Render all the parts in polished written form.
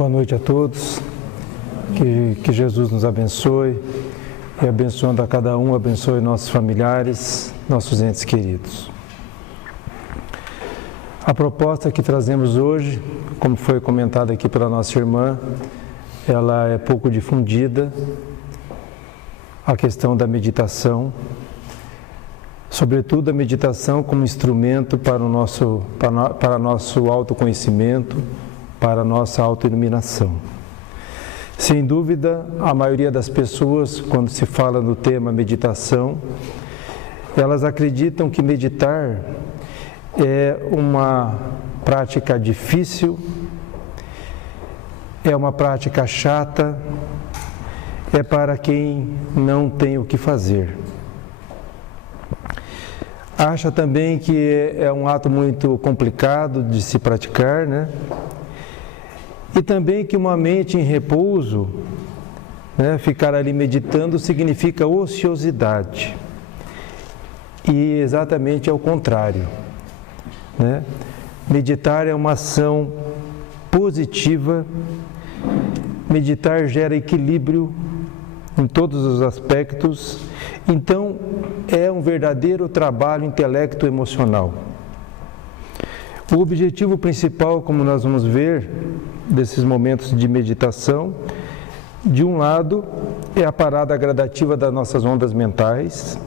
Boa noite a todos, que Jesus nos abençoe e abençoando a cada um, abençoe nossos familiares, nossos entes queridos. A proposta que trazemos hoje, como foi comentado aqui pela nossa irmã, ela é pouco difundida, a questão da meditação, sobretudo a meditação como instrumento para nosso autoconhecimento, para a nossa autoiluminação. Sem dúvida, a maioria das pessoas, quando se fala no tema meditação, elas acreditam que meditar é uma prática difícil, é uma prática chata, é para quem não tem o que fazer. Acha também que é um ato muito complicado de se praticar, né? E também que uma mente em repouso, né, ficar ali meditando, significa ociosidade. E exatamente é o contrário, né? Meditar é uma ação positiva, meditar gera equilíbrio em todos os aspectos, então é um verdadeiro trabalho intelecto-emocional. O objetivo principal, como nós vamos ver, desses momentos de meditação, de um lado, é a parada gradativa das nossas ondas mentais,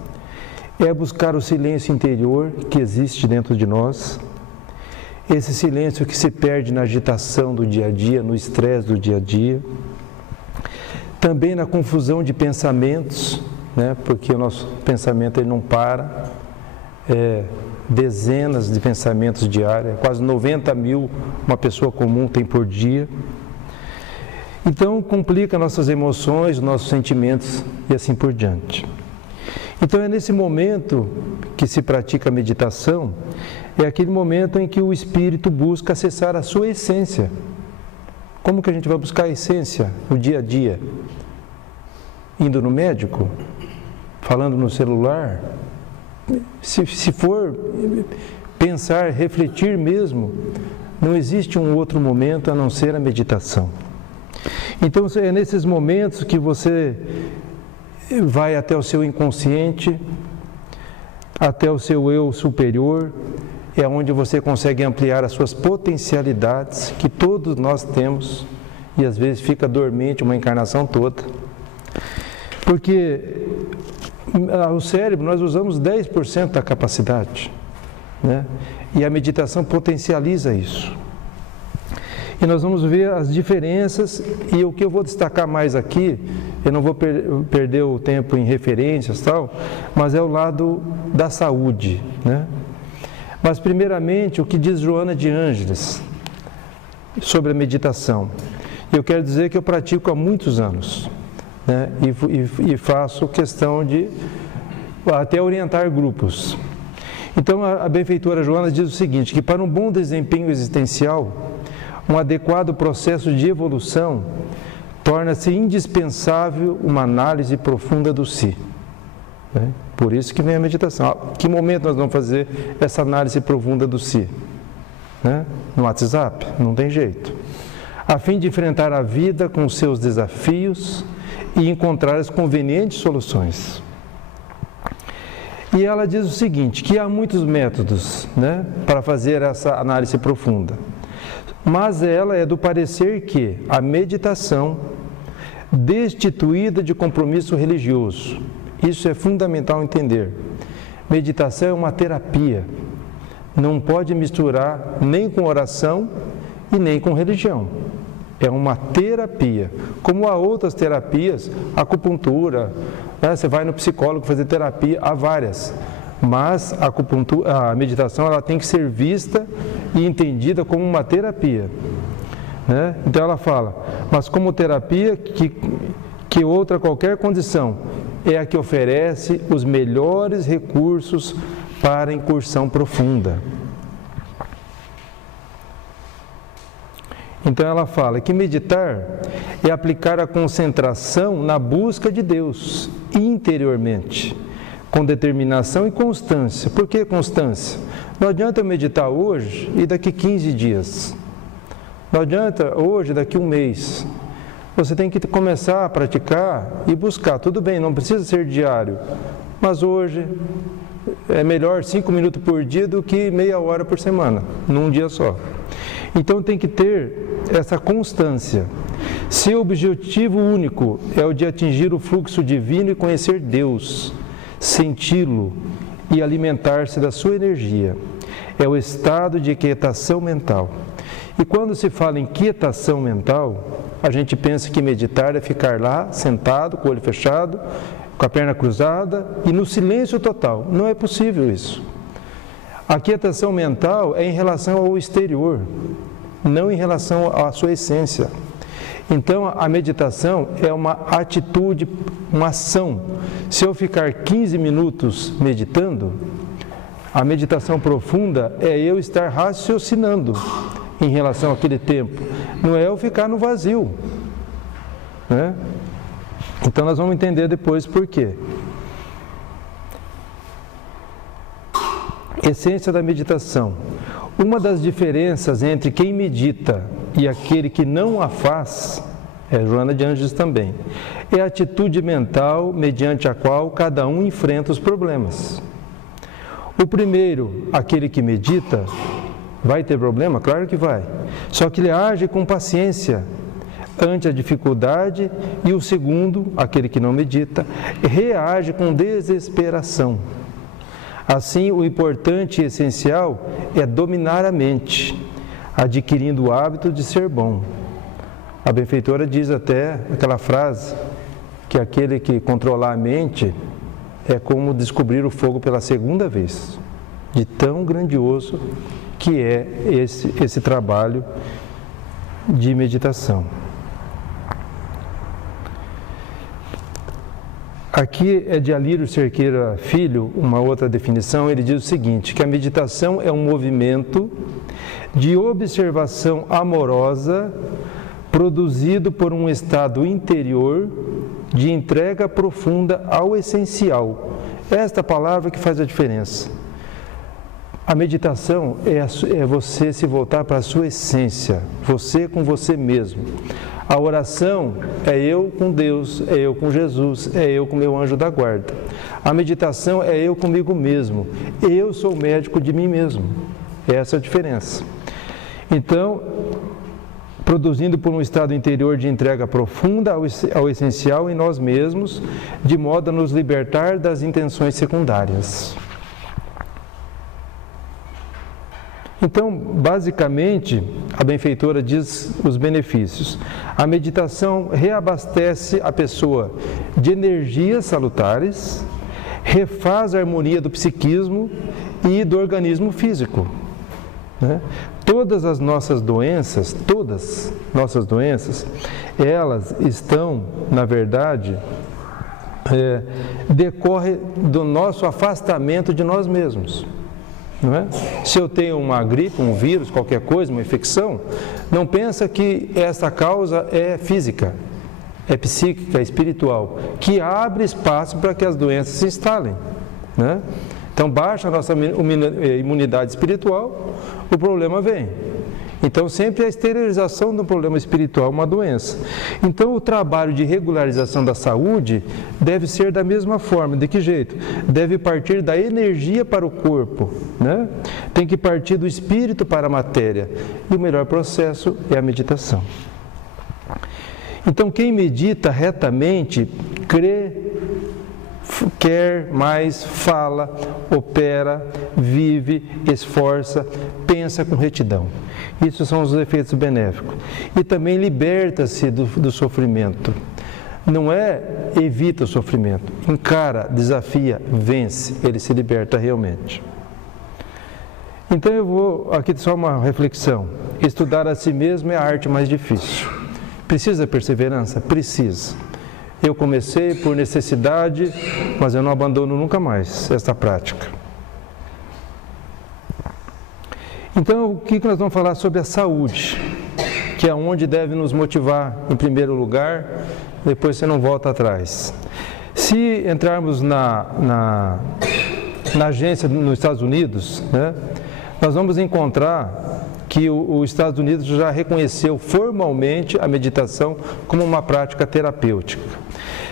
é buscar o silêncio interior que existe dentro de nós, esse silêncio que se perde na agitação do dia a dia, no estresse do dia a dia, também na confusão de pensamentos, né, porque o nosso pensamento ele não para, dezenas de pensamentos diários, quase 90 mil uma pessoa comum tem por dia. Então, complica nossas emoções, nossos sentimentos e assim por diante. Então, é nesse momento que se pratica a meditação, é aquele momento em que o espírito busca acessar a sua essência. Como que a gente vai buscar a essência no dia a dia? Indo no médico? Falando no celular? Se for pensar, refletir mesmo, não existe um outro momento a não ser a meditação. Então é nesses momentos que você vai até o seu inconsciente, até o seu eu superior, é onde você consegue ampliar as suas potencialidades que todos nós temos e às vezes fica dormente uma encarnação toda. Porque o cérebro, nós usamos 10% da capacidade, né? E a meditação potencializa isso. E nós vamos ver as diferenças, e o que eu vou destacar mais aqui, eu não vou perder o tempo em referências e tal, mas é o lado da saúde, né? Mas primeiramente, o que diz Joana de Ângeles sobre a meditação. Eu quero dizer que eu pratico há muitos anos, né? E faço questão de até orientar grupos. Então a benfeitora Joana diz o seguinte, que para um bom desempenho existencial, um adequado processo de evolução torna-se indispensável uma análise profunda do si, né? Por isso que vem a meditação. Que momento nós vamos fazer essa análise profunda do si? Né? No WhatsApp? Não tem jeito. A fim de enfrentar a vida com os seus desafios e encontrar as convenientes soluções. E ela diz o seguinte, que há muitos métodos, né, para fazer essa análise profunda, mas ela é do parecer que a meditação, destituída de compromisso religioso, isso é fundamental entender, meditação é uma terapia, não pode misturar nem com oração e nem com religião. É uma terapia, como há outras terapias, acupuntura, né? Você vai no psicólogo fazer terapia, há várias, mas a meditação ela tem que ser vista e entendida como uma terapia, né? Então ela fala, mas como terapia que outra qualquer condição é a que oferece os melhores recursos para a incursão profunda. Então ela fala que meditar é aplicar a concentração na busca de Deus interiormente, com determinação e constância. Por que constância? Não adianta eu meditar hoje e daqui 15 dias. Não adianta hoje, daqui a um mês. Você tem que começar a praticar e buscar. Tudo bem, não precisa ser diário, mas hoje é melhor 5 minutos por dia do que meia hora por semana, num dia só. Então tem que ter essa constância. Seu objetivo único é o de atingir o fluxo divino e conhecer Deus, senti-lo e alimentar-se da sua energia. É o estado de quietação mental. E quando se fala em quietação mental, a gente pensa que meditar é ficar lá, sentado, com o olho fechado, com a perna cruzada e no silêncio total. Não é possível isso. A quietação mental é em relação ao exterior, não em relação à sua essência. Então, a meditação é uma atitude, uma ação. Se eu ficar 15 minutos meditando, a meditação profunda é eu estar raciocinando em relação àquele tempo. Não é eu ficar no vazio, né? Então, nós vamos entender depois por quê. Essência da meditação. Uma das diferenças entre quem medita e aquele que não a faz, Joana de Ângeles também, é a atitude mental mediante a qual cada um enfrenta os problemas. O primeiro, aquele que medita, vai ter problema? Claro que vai. Só que ele age com paciência ante a dificuldade, e o segundo, aquele que não medita, reage com desesperação. Assim, o importante e essencial é dominar a mente, adquirindo o hábito de ser bom. A benfeitora diz até aquela frase que aquele que controlar a mente é como descobrir o fogo pela segunda vez, de tão grandioso que é esse trabalho de meditação. Aqui é de Alírio Cerqueira Filho, uma outra definição. Ele diz o seguinte, que a meditação é um movimento de observação amorosa produzido por um estado interior de entrega profunda ao essencial. Esta palavra que faz a diferença. A meditação é você se voltar para a sua essência, você com você mesmo. A oração é eu com Deus, é eu com Jesus, é eu com meu anjo da guarda. A meditação é eu comigo mesmo. Eu sou médico de mim mesmo. Essa é a diferença. Então, produzindo por um estado interior de entrega profunda ao essencial em nós mesmos, de modo a nos libertar das intenções secundárias. Então, basicamente, a benfeitora diz os benefícios. A meditação reabastece a pessoa de energias salutares, refaz a harmonia do psiquismo e do organismo físico, né? Todas as nossas doenças, elas estão, na verdade, decorre do nosso afastamento de nós mesmos. Não é? Se eu tenho uma gripe, um vírus, qualquer coisa, uma infecção, não pensa que essa causa é física, é psíquica, é espiritual, que abre espaço para que as doenças se instalem, né? Então baixa a nossa imunidade espiritual, o problema vem. Então sempre a esterilização do problema espiritual é uma doença. Então o trabalho de regularização da saúde deve ser da mesma forma. De que jeito? Deve partir da energia para o corpo, né? Tem que partir do espírito para a matéria. E o melhor processo é a meditação. Então quem medita retamente, crê, quer mais, fala, opera, vive, esforça, pensa com retidão. Isso são os efeitos benéficos. E também liberta-se do sofrimento. Não é evita o sofrimento, encara, desafia, vence, ele se liberta realmente. Então eu vou, aqui só uma reflexão. Estudar a si mesmo é a arte mais difícil. Precisa perseverança? Precisa. Eu comecei por necessidade, mas eu não abandono nunca mais esta prática. Então, o que nós vamos falar sobre a saúde, que é onde deve nos motivar em primeiro lugar, depois você não volta atrás. Se entrarmos na agência nos Estados Unidos, né, nós vamos encontrar que os Estados Unidos já reconheceu formalmente a meditação como uma prática terapêutica.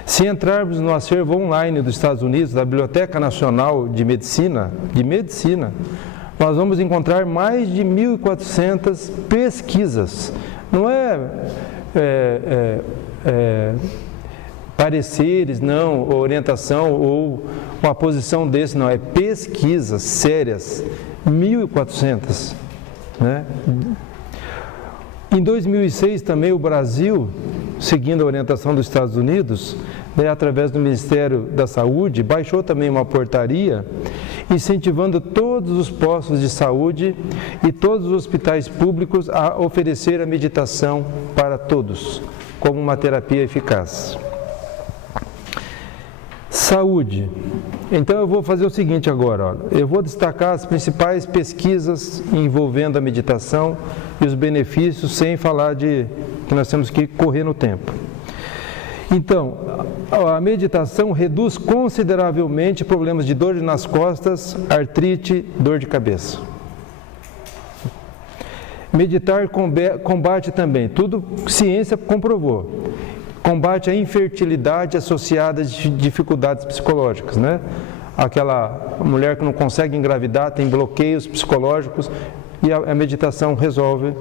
Se entrarmos no acervo online dos Estados Unidos, da Biblioteca Nacional de Medicina, nós vamos encontrar mais de 1.400 pesquisas. Não pareceres, não, orientação ou uma posição desse, não, é pesquisas sérias, 1.400, né? Em 2006 também o Brasil, seguindo a orientação dos Estados Unidos, né, através do Ministério da Saúde, baixou também uma portaria incentivando todos os postos de saúde e todos os hospitais públicos a oferecer a meditação para todos, como uma terapia eficaz. Saúde. Então eu vou fazer o seguinte agora, olha. Eu vou destacar as principais pesquisas envolvendo a meditação e os benefícios, sem falar de que nós temos que correr no tempo. Então, a meditação reduz consideravelmente problemas de dor nas costas, artrite, dor de cabeça. Meditar combate também, tudo ciência comprovou. Combate a infertilidade associada a dificuldades psicológicas, né? Aquela mulher que não consegue engravidar, tem bloqueios psicológicos e a meditação resolve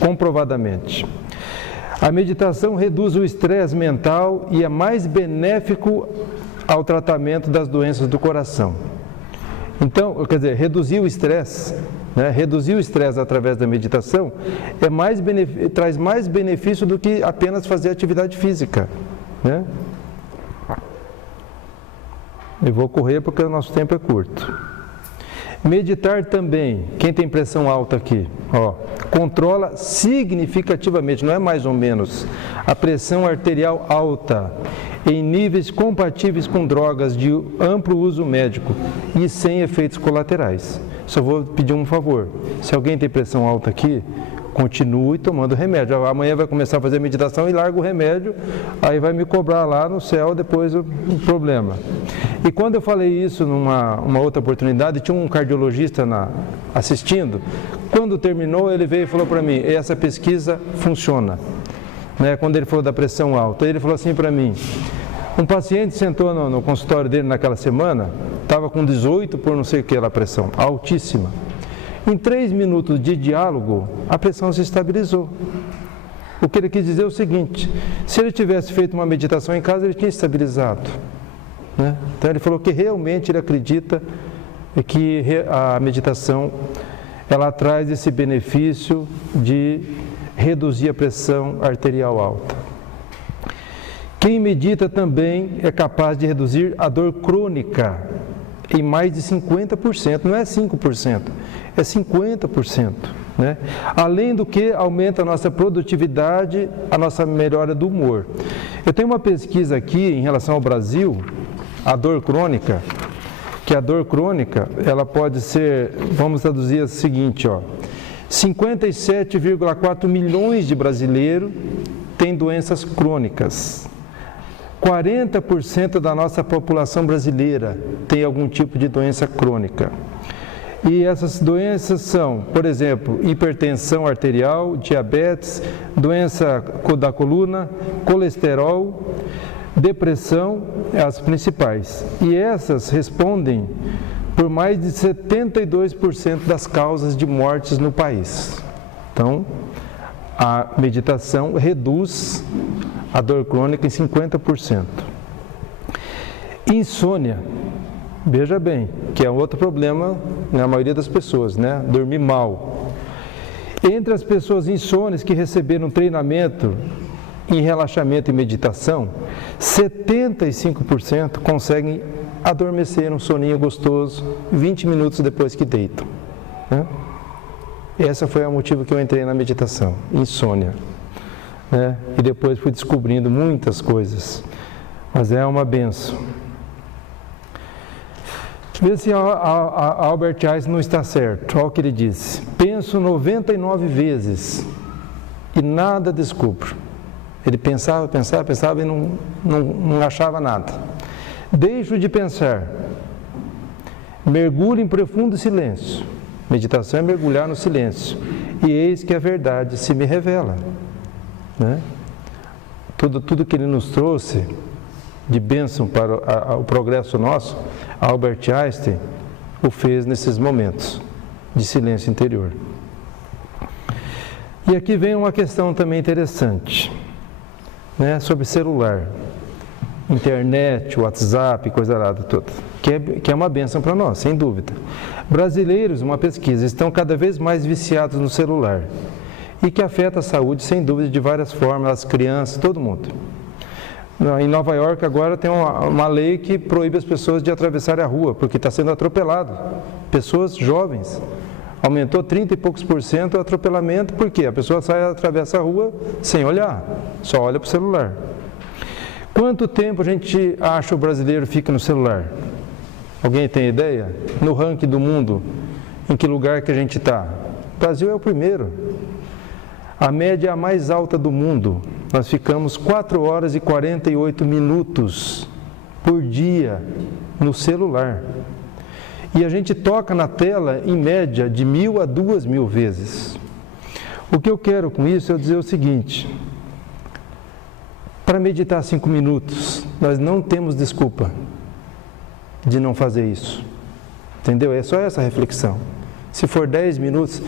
comprovadamente. A meditação reduz o estresse mental e é mais benéfico ao tratamento das doenças do coração. Então, quer dizer, reduzir o estresse, né? Reduzir o estresse através da meditação traz mais benefício do que apenas fazer atividade física, né? Eu vou correr porque o nosso tempo é curto. Meditar também, quem tem pressão alta aqui, ó, controla significativamente, não é mais ou menos, a pressão arterial alta em níveis compatíveis com drogas de amplo uso médico e sem efeitos colaterais. Só vou pedir um favor, se alguém tem pressão alta aqui, continue tomando remédio. Amanhã vai começar a fazer meditação e larga o remédio, aí vai me cobrar lá no céu depois o problema. E quando eu falei isso numa outra oportunidade, tinha um cardiologista assistindo, quando terminou ele veio e falou para mim, essa pesquisa funciona. Né? Quando ele falou da pressão alta, ele falou assim para mim, um paciente sentou no consultório dele naquela semana, estava com 18 por não sei o que lá a pressão, altíssima. Em 3 minutos de diálogo, a pressão se estabilizou. O que ele quis dizer é o seguinte, se ele tivesse feito uma meditação em casa, ele tinha estabilizado. Né? Então ele falou que realmente ele acredita que a meditação, ela traz esse benefício de reduzir a pressão arterial alta. Quem medita também é capaz de reduzir a dor crônica em mais de 50%, não é 5%, é 50%. Né? Além do que aumenta a nossa produtividade, a nossa melhora do humor. Eu tenho uma pesquisa aqui em relação ao Brasil, a dor crônica, que a dor crônica, ela pode ser, vamos traduzir o seguinte, ó, 57,4 milhões de brasileiros têm doenças crônicas. 40% da nossa população brasileira tem algum tipo de doença crônica. E essas doenças são, por exemplo, hipertensão arterial, diabetes, doença da coluna, colesterol, depressão, as principais. E essas respondem por mais de 72% das causas de mortes no país. Então, a meditação reduz a dor crônica em 50%. Insônia, veja bem, que é outro problema na maioria das pessoas, né? Dormir mal. Entre as pessoas insônias que receberam treinamento em relaxamento e meditação, 75% conseguem adormecer um soninho gostoso 20 minutos depois que deitam. Né? Esse foi o motivo que eu entrei na meditação, insônia. Né? E depois fui descobrindo muitas coisas, mas é uma benção. Vê se Albert Einstein não está certo, olha o que ele disse, penso 99 vezes e nada descubro. Ele pensava e não achava nada. Deixo de pensar, mergulho em profundo silêncio Meditação é mergulhar no silêncio. E eis que a verdade se me revela. Né? Tudo que ele nos trouxe de bênção para o progresso nosso, Albert Einstein o fez nesses momentos de silêncio interior. E aqui vem uma questão também interessante, né, sobre celular, internet, WhatsApp, coisa lá toda, que é uma bênção para nós, sem dúvida. Brasileiros, uma pesquisa, estão cada vez mais viciados no celular e que afeta a saúde, sem dúvida, de várias formas, as crianças, todo mundo. Em Nova York agora tem uma lei que proíbe as pessoas de atravessarem a rua, porque está sendo atropelado. Pessoas jovens. Aumentou 30 e poucos % o atropelamento, porque a pessoa sai e atravessa a rua sem olhar, só olha para o celular. Quanto tempo a gente acha o brasileiro fica no celular? Alguém tem ideia? No ranking do mundo, em que lugar que a gente está? O Brasil é o primeiro. A média é a mais alta do mundo. Nós ficamos 4 horas e 48 minutos por dia no celular. E a gente toca na tela, em média, de 1.000 a 2.000 vezes. O que eu quero com isso é dizer o seguinte: para meditar 5 minutos, nós não temos desculpa de não fazer isso. Entendeu? É só essa reflexão. Se for 10 minutos...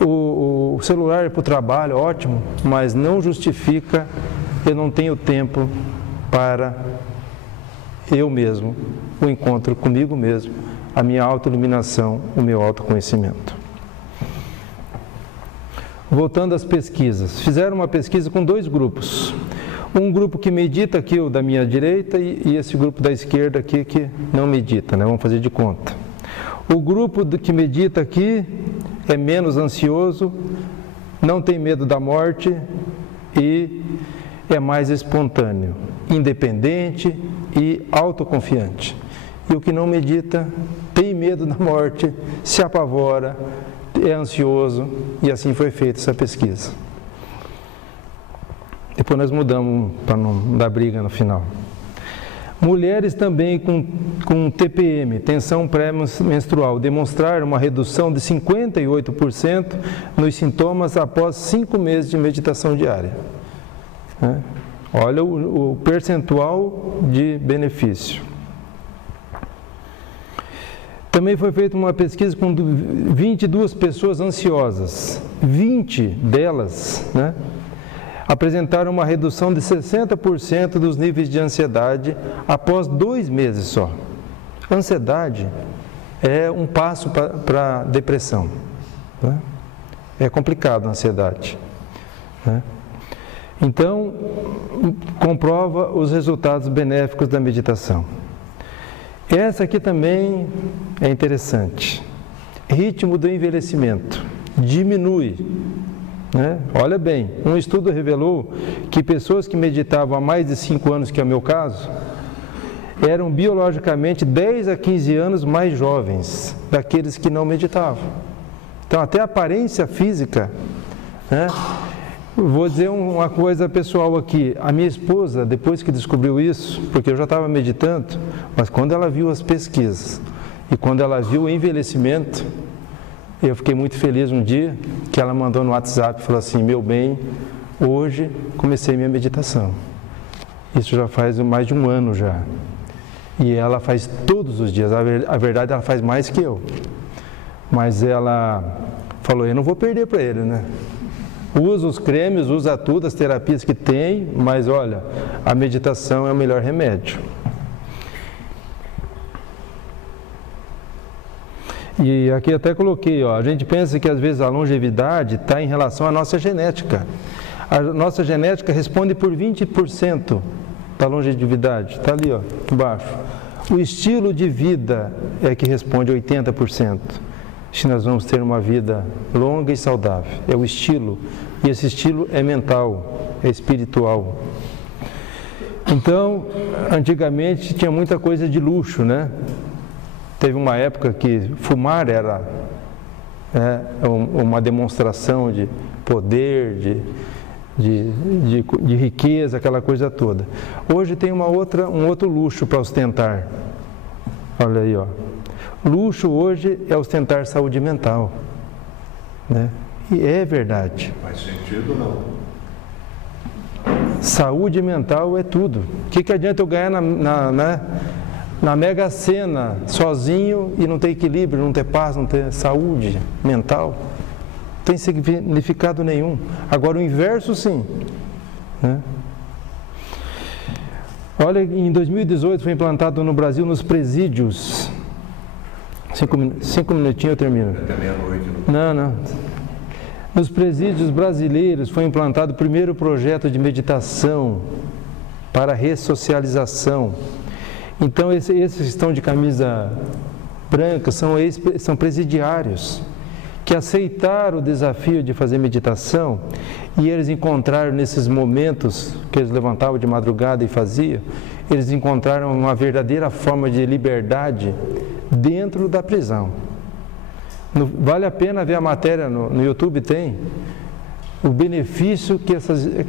O celular é para o trabalho, ótimo, mas não justifica, eu não tenho tempo para eu mesmo, o encontro comigo mesmo, a minha autoiluminação, o meu autoconhecimento. Voltando às pesquisas, fizeram uma pesquisa com 2 grupos. Um grupo que medita aqui, o da minha direita, e esse grupo da esquerda aqui que não medita, né? Vamos fazer de conta. O grupo que medita aqui é menos ansioso, não tem medo da morte e é mais espontâneo, independente e autoconfiante. E o que não medita tem medo da morte, se apavora, é ansioso, e assim foi feita essa pesquisa. Depois nós mudamos para não dar briga no final. Mulheres também com TPM, tensão pré-menstrual, demonstraram uma redução de 58% nos sintomas após 5 meses de meditação diária. Olha o percentual de benefício. Também foi feita uma pesquisa com 22 pessoas ansiosas. 20 delas, né, apresentaram uma redução de 60% dos níveis de ansiedade após 2 meses só. Ansiedade é um passo para a depressão. Né? É complicado a ansiedade. Né? Então, comprova os resultados benéficos da meditação. Essa aqui também é interessante. Ritmo do envelhecimento. Diminui. Né? Olha bem, um estudo revelou que pessoas que meditavam há mais de 5 anos, que é o meu caso, eram biologicamente 10 a 15 anos mais jovens daqueles que não meditavam. Então, até a aparência física, né? Vou dizer uma coisa pessoal aqui. A minha esposa, depois que descobriu isso, porque eu já estava meditando, mas quando ela viu as pesquisas e quando ela viu o envelhecimento, eu fiquei muito feliz um dia que ela mandou no WhatsApp e falou assim: meu bem, hoje comecei minha meditação. Isso já faz mais de 1 ano já. E ela faz todos os dias. A verdade, ela faz mais que eu. Mas ela falou: eu não vou perder para ele, né? Usa os cremes, usa tudo, as terapias que tem, mas olha, a meditação é o melhor remédio. E aqui até coloquei, ó, a gente pensa que às vezes a longevidade está em relação à nossa genética. A nossa genética responde por 20% da longevidade, está ali, ó, embaixo. O estilo de vida é que responde 80%. Se nós vamos ter uma vida longa e saudável, é o estilo, e esse estilo é mental, é espiritual. Então, antigamente tinha muita coisa de luxo, né? Teve uma época que fumar era uma demonstração de poder, de riqueza, aquela coisa toda. Hoje tem um outro luxo para ostentar. Olha aí, ó. Luxo hoje é ostentar saúde mental, né? E é verdade. Faz sentido não? Saúde mental é tudo. O que adianta eu ganhar na Mega Sena sozinho e não ter equilíbrio, não ter paz, não ter saúde mental? Não tem significado nenhum. Agora o inverso sim, né? Olha, em 2018 foi implantado no Brasil, nos presídios. 5 minutinhos eu termino. Até meia-noite. Não. Nos presídios brasileiros foi implantado o primeiro projeto de meditação para ressocialização. Então, esses que estão de camisa branca são presidiários que aceitaram o desafio de fazer meditação e eles encontraram nesses momentos que eles levantavam de madrugada e faziam, eles encontraram uma verdadeira forma de liberdade dentro da prisão. Vale a pena ver a matéria no YouTube, tem o benefício que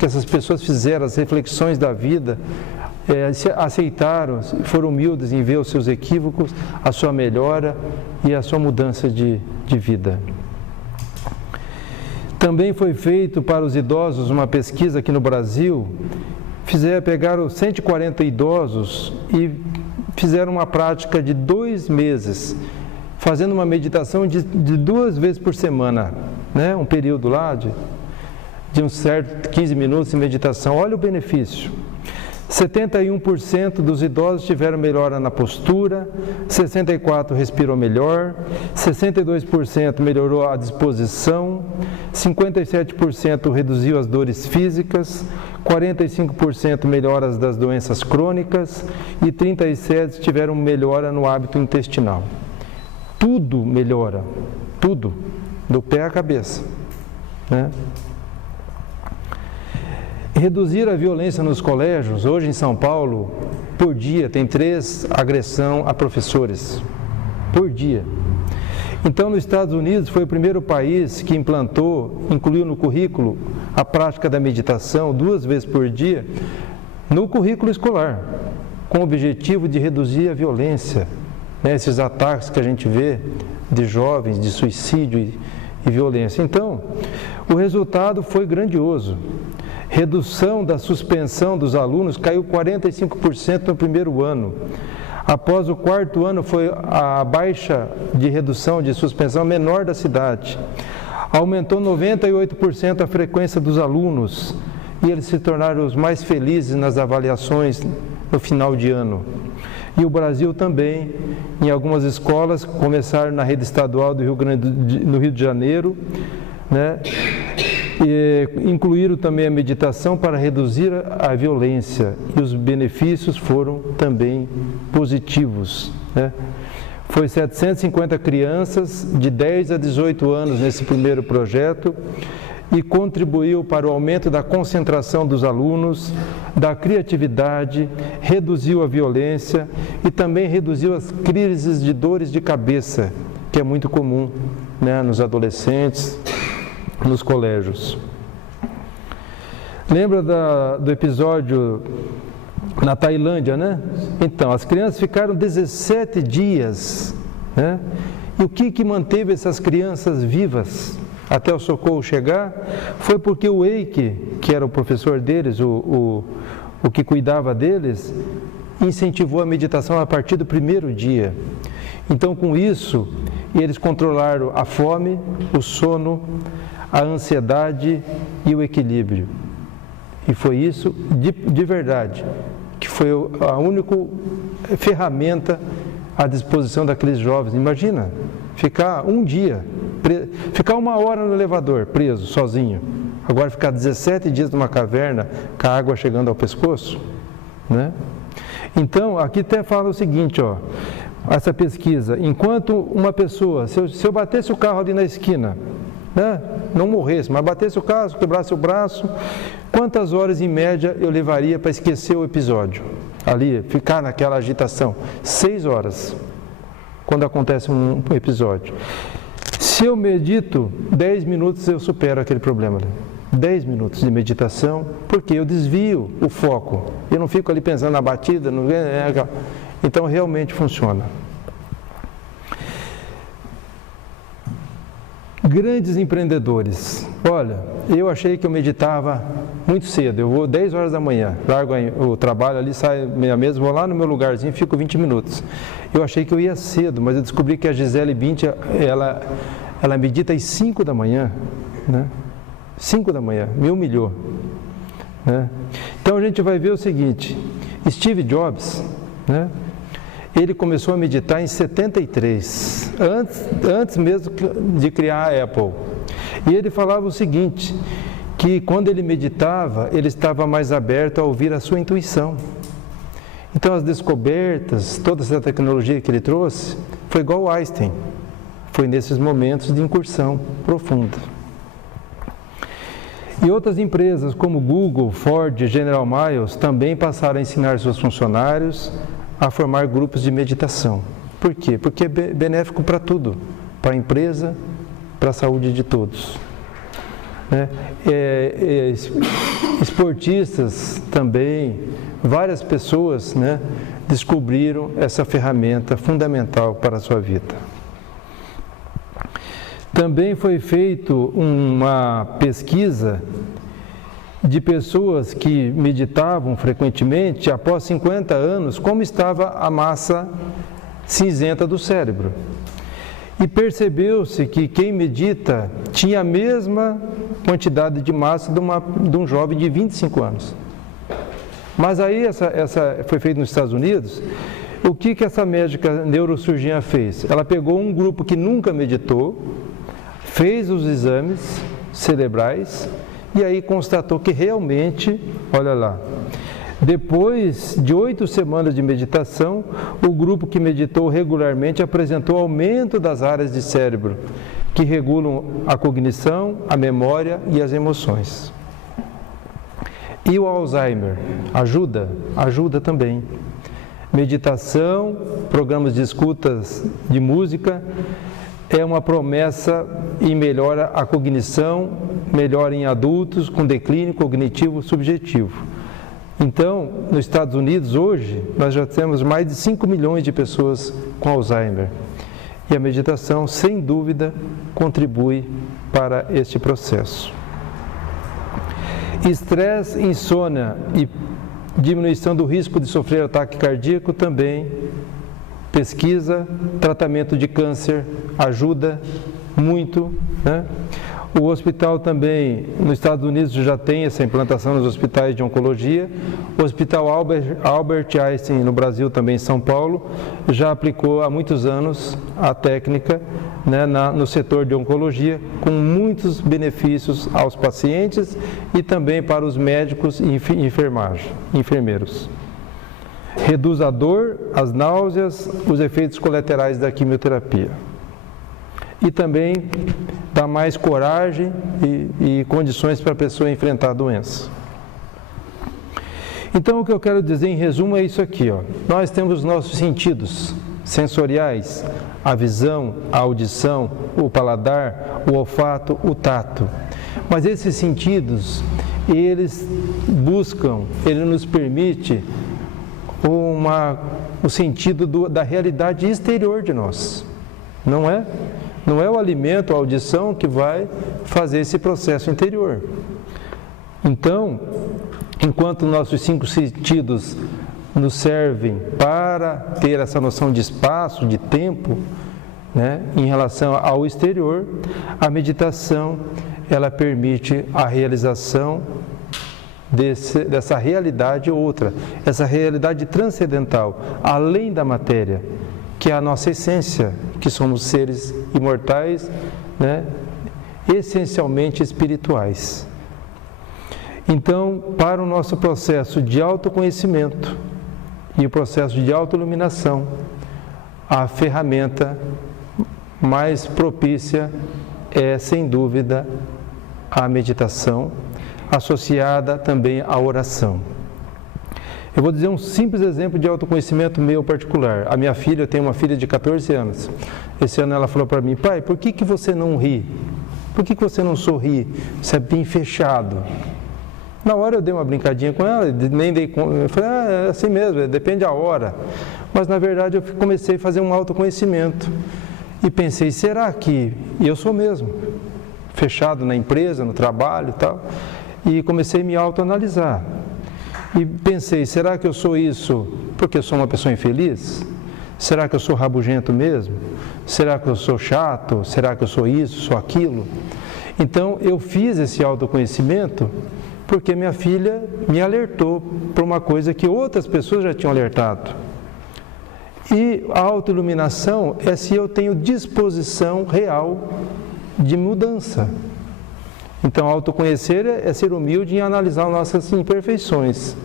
essas pessoas fizeram, as reflexões da vida, aceitaram, foram humildes em ver os seus equívocos, a sua melhora e a sua mudança de vida. Também foi feito para os idosos uma pesquisa aqui no Brasil, pegaram 140 idosos e fizeram uma prática de 2 meses, fazendo uma meditação de 2 vezes por semana, né? Um período lá de um certo 15 minutos de meditação. Olha o benefício. 71% dos idosos tiveram melhora na postura, 64% respirou melhor, 62% melhorou a disposição, 57% reduziu as dores físicas, 45% melhoras das doenças crônicas e 37% tiveram melhora no hábito intestinal. Tudo melhora, tudo, do pé à cabeça, né? Reduzir a violência nos colégios. Hoje em São Paulo, por dia, tem 3 agressões a professores, por dia. Então, nos Estados Unidos, foi o primeiro país que incluiu no currículo a prática da meditação 2 vezes por dia, no currículo escolar, com o objetivo de reduzir a violência, né, esses ataques que a gente vê de jovens, de suicídio e violência. Então, o resultado foi grandioso. Redução da suspensão dos alunos caiu 45% no primeiro ano. Após o 4º ano, foi a baixa de redução de suspensão menor da cidade. Aumentou 98% a frequência dos alunos e eles se tornaram os mais felizes nas avaliações no final de ano. E o Brasil também, em algumas escolas, começaram na rede estadual do no Rio de Janeiro, né? E incluíram também a meditação para reduzir a violência e os benefícios foram também positivos, né? Foi 750 crianças de 10 a 18 anos nesse primeiro projeto e contribuiu para o aumento da concentração dos alunos, da criatividade, reduziu a violência e também reduziu as crises de dores de cabeça, que é muito comum, né, nos adolescentes, nos colégios. Lembra do episódio na Tailândia, né? Então, as crianças ficaram 17 dias, né? E o que manteve essas crianças vivas até o socorro chegar foi porque o Eike, que era o professor deles, o que cuidava deles, incentivou a meditação a partir do primeiro dia. Então, com isso, eles controlaram a fome, o sono, a ansiedade e o equilíbrio. E foi isso, de verdade, que foi a única ferramenta à disposição daqueles jovens. Imagina, ficar um dia, ficar 1 hora no elevador, preso, sozinho. Agora ficar 17 dias numa caverna, com a água chegando ao pescoço, né? Então, aqui até fala o seguinte, ó, essa pesquisa, enquanto uma pessoa, se eu batesse o carro ali na esquina, né, não morresse, mas batesse o carro, quebrasse o braço, quantas horas em média eu levaria para esquecer o episódio? Ali, ficar naquela agitação. 6 horas, quando acontece um episódio. Se eu medito, 10 minutos eu supero aquele problema. 10 minutos de meditação, porque eu desvio o foco. Eu não fico ali pensando na batida, então realmente funciona. Grandes empreendedores. Olha, eu achei que eu meditava muito cedo. Eu vou 10 horas da manhã, largo o trabalho ali, saio meia mesa, vou lá no meu lugarzinho e fico 20 minutos. Eu achei que eu ia cedo, mas eu descobri que a Gisele Bündchen, ela medita às 5 da manhã, né? 5 da manhã, me humilhou, né? Então a gente vai ver o seguinte, Steve Jobs, né? Ele começou a meditar em 73, antes mesmo de criar a Apple. E ele falava o seguinte, que quando ele meditava, ele estava mais aberto a ouvir a sua intuição. Então as descobertas, toda essa tecnologia que ele trouxe, foi igual Einstein. Foi nesses momentos de incursão profunda. E outras empresas como Google, Ford e General Motors também passaram a ensinar seus funcionários a formar grupos de meditação. Por quê? Porque é benéfico para tudo, para a empresa, para a saúde de todos. Esportistas também, várias pessoas, né, descobriram essa ferramenta fundamental para a sua vida. Também foi feita uma pesquisa de pessoas que meditavam frequentemente, após 50 anos, como estava a massa cinzenta do cérebro. E percebeu-se que quem medita tinha a mesma quantidade de massa de um jovem de 25 anos. Mas aí, essa foi feito nos Estados Unidos, o que essa médica neurocirurgiã fez? Ela pegou um grupo que nunca meditou, fez os exames cerebrais, e aí constatou que realmente, olha lá, depois de 8 semanas de meditação, o grupo que meditou regularmente apresentou aumento das áreas de cérebro que regulam a cognição, a memória e as emoções. E o Alzheimer? Ajuda? Ajuda também. Meditação, programas de escutas de música, é uma promessa e melhora a cognição, melhora em adultos com declínio cognitivo subjetivo. Então, nos Estados Unidos, hoje, nós já temos mais de 5 milhões de pessoas com Alzheimer. E a meditação, sem dúvida, contribui para este processo. Estresse, insônia e diminuição do risco de sofrer ataque cardíaco também. Pesquisa, tratamento de câncer ajuda muito, né? O hospital também, nos Estados Unidos já tem essa implantação nos hospitais de oncologia. O Hospital Albert Einstein, no Brasil também em São Paulo, já aplicou há muitos anos a técnica, né, no setor de oncologia, com muitos benefícios aos pacientes e também para os médicos e enfermeiros. Reduz a dor, as náuseas, os efeitos colaterais da quimioterapia. E também dá mais coragem e condições para a pessoa enfrentar a doença. Então, o que eu quero dizer em resumo é isso aqui, ó. Nós temos nossos sentidos sensoriais, a visão, a audição, o paladar, o olfato, o tato. Mas esses sentidos, eles nos permite o sentido da realidade exterior de nós, não é? Não é o alimento, a audição que vai fazer esse processo interior. Então, enquanto nossos 5 sentidos nos servem para ter essa noção de espaço, de tempo, né, em relação ao exterior, a meditação, ela permite a realização dessa realidade outra, essa realidade transcendental, além da matéria, que é a nossa essência, que somos seres imortais, né, essencialmente espirituais. Então, para o nosso processo de autoconhecimento e o processo de autoiluminação, a ferramenta mais propícia é, sem dúvida, a meditação, associada também à oração. Eu vou dizer um simples exemplo de autoconhecimento meu particular. A minha filha, eu tenho uma filha de 14 anos. Esse ano ela falou para mim: pai, por que você não ri? Por que você não sorri? Você é bem fechado. Na hora eu dei uma brincadinha com ela, nem dei conta. Eu falei: é assim mesmo, depende da hora. Mas na verdade eu comecei a fazer um autoconhecimento. e pensei, será que... E eu sou mesmo, fechado na empresa, no trabalho e tal, e comecei a me autoanalisar. E pensei, será que eu sou isso porque eu sou uma pessoa infeliz? Será que eu sou rabugento mesmo? Será que eu sou chato? Será que eu sou isso, sou aquilo? Então, eu fiz esse autoconhecimento porque minha filha me alertou para uma coisa que outras pessoas já tinham alertado. E a autoiluminação é se eu tenho disposição real de mudança. Então, autoconhecer é ser humilde em analisar nossas imperfeições.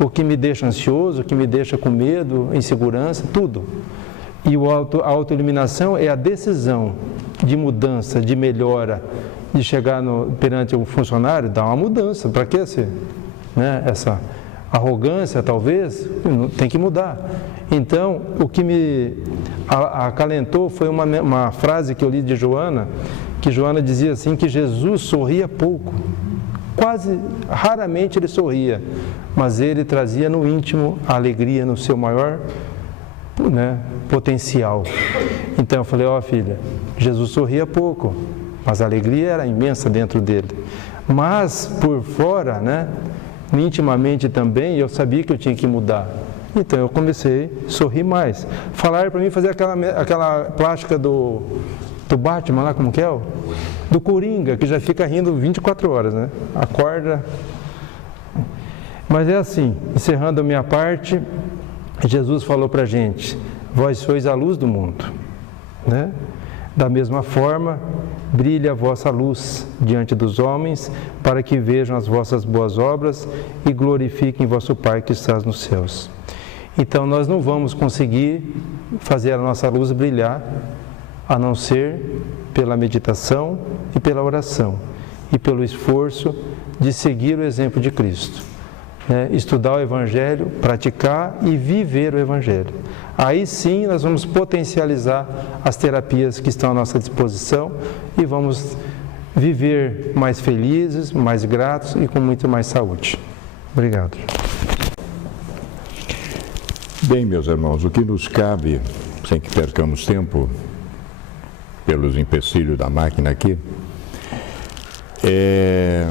O que me deixa ansioso, o que me deixa com medo, insegurança, tudo. E a autoiluminação é a decisão de mudança, de melhora, de chegar perante um funcionário, dar uma mudança. Para que essa arrogância, talvez? Tem que mudar. Então, o que me acalentou foi uma frase que eu li de Joana, que Joana dizia assim, que Jesus sorria pouco. Quase, raramente ele sorria, mas ele trazia no íntimo a alegria no seu maior potencial. Então eu falei, filha, Jesus sorria pouco, mas a alegria era imensa dentro dele. Mas por fora, intimamente também, eu sabia que eu tinha que mudar. Então eu comecei a sorrir mais. Falaram para mim fazer aquela plástica do Batman lá, como que é? Do Coringa, que já fica rindo 24 horas, Acorda. Mas é assim, encerrando a minha parte, Jesus falou para a gente, vós sois a luz do mundo, Da mesma forma, brilhe a vossa luz diante dos homens, para que vejam as vossas boas obras e glorifiquem vosso Pai que estás nos céus. Então nós não vamos conseguir fazer a nossa luz brilhar, a não ser pela meditação e pela oração, e pelo esforço de seguir o exemplo de Cristo. Estudar o Evangelho, praticar e viver o Evangelho. Aí sim nós vamos potencializar as terapias que estão à nossa disposição e vamos viver mais felizes, mais gratos e com muito mais saúde. Obrigado. Bem, meus irmãos, o que nos cabe, sem que percamos tempo, pelos empecilhos da máquina aqui, é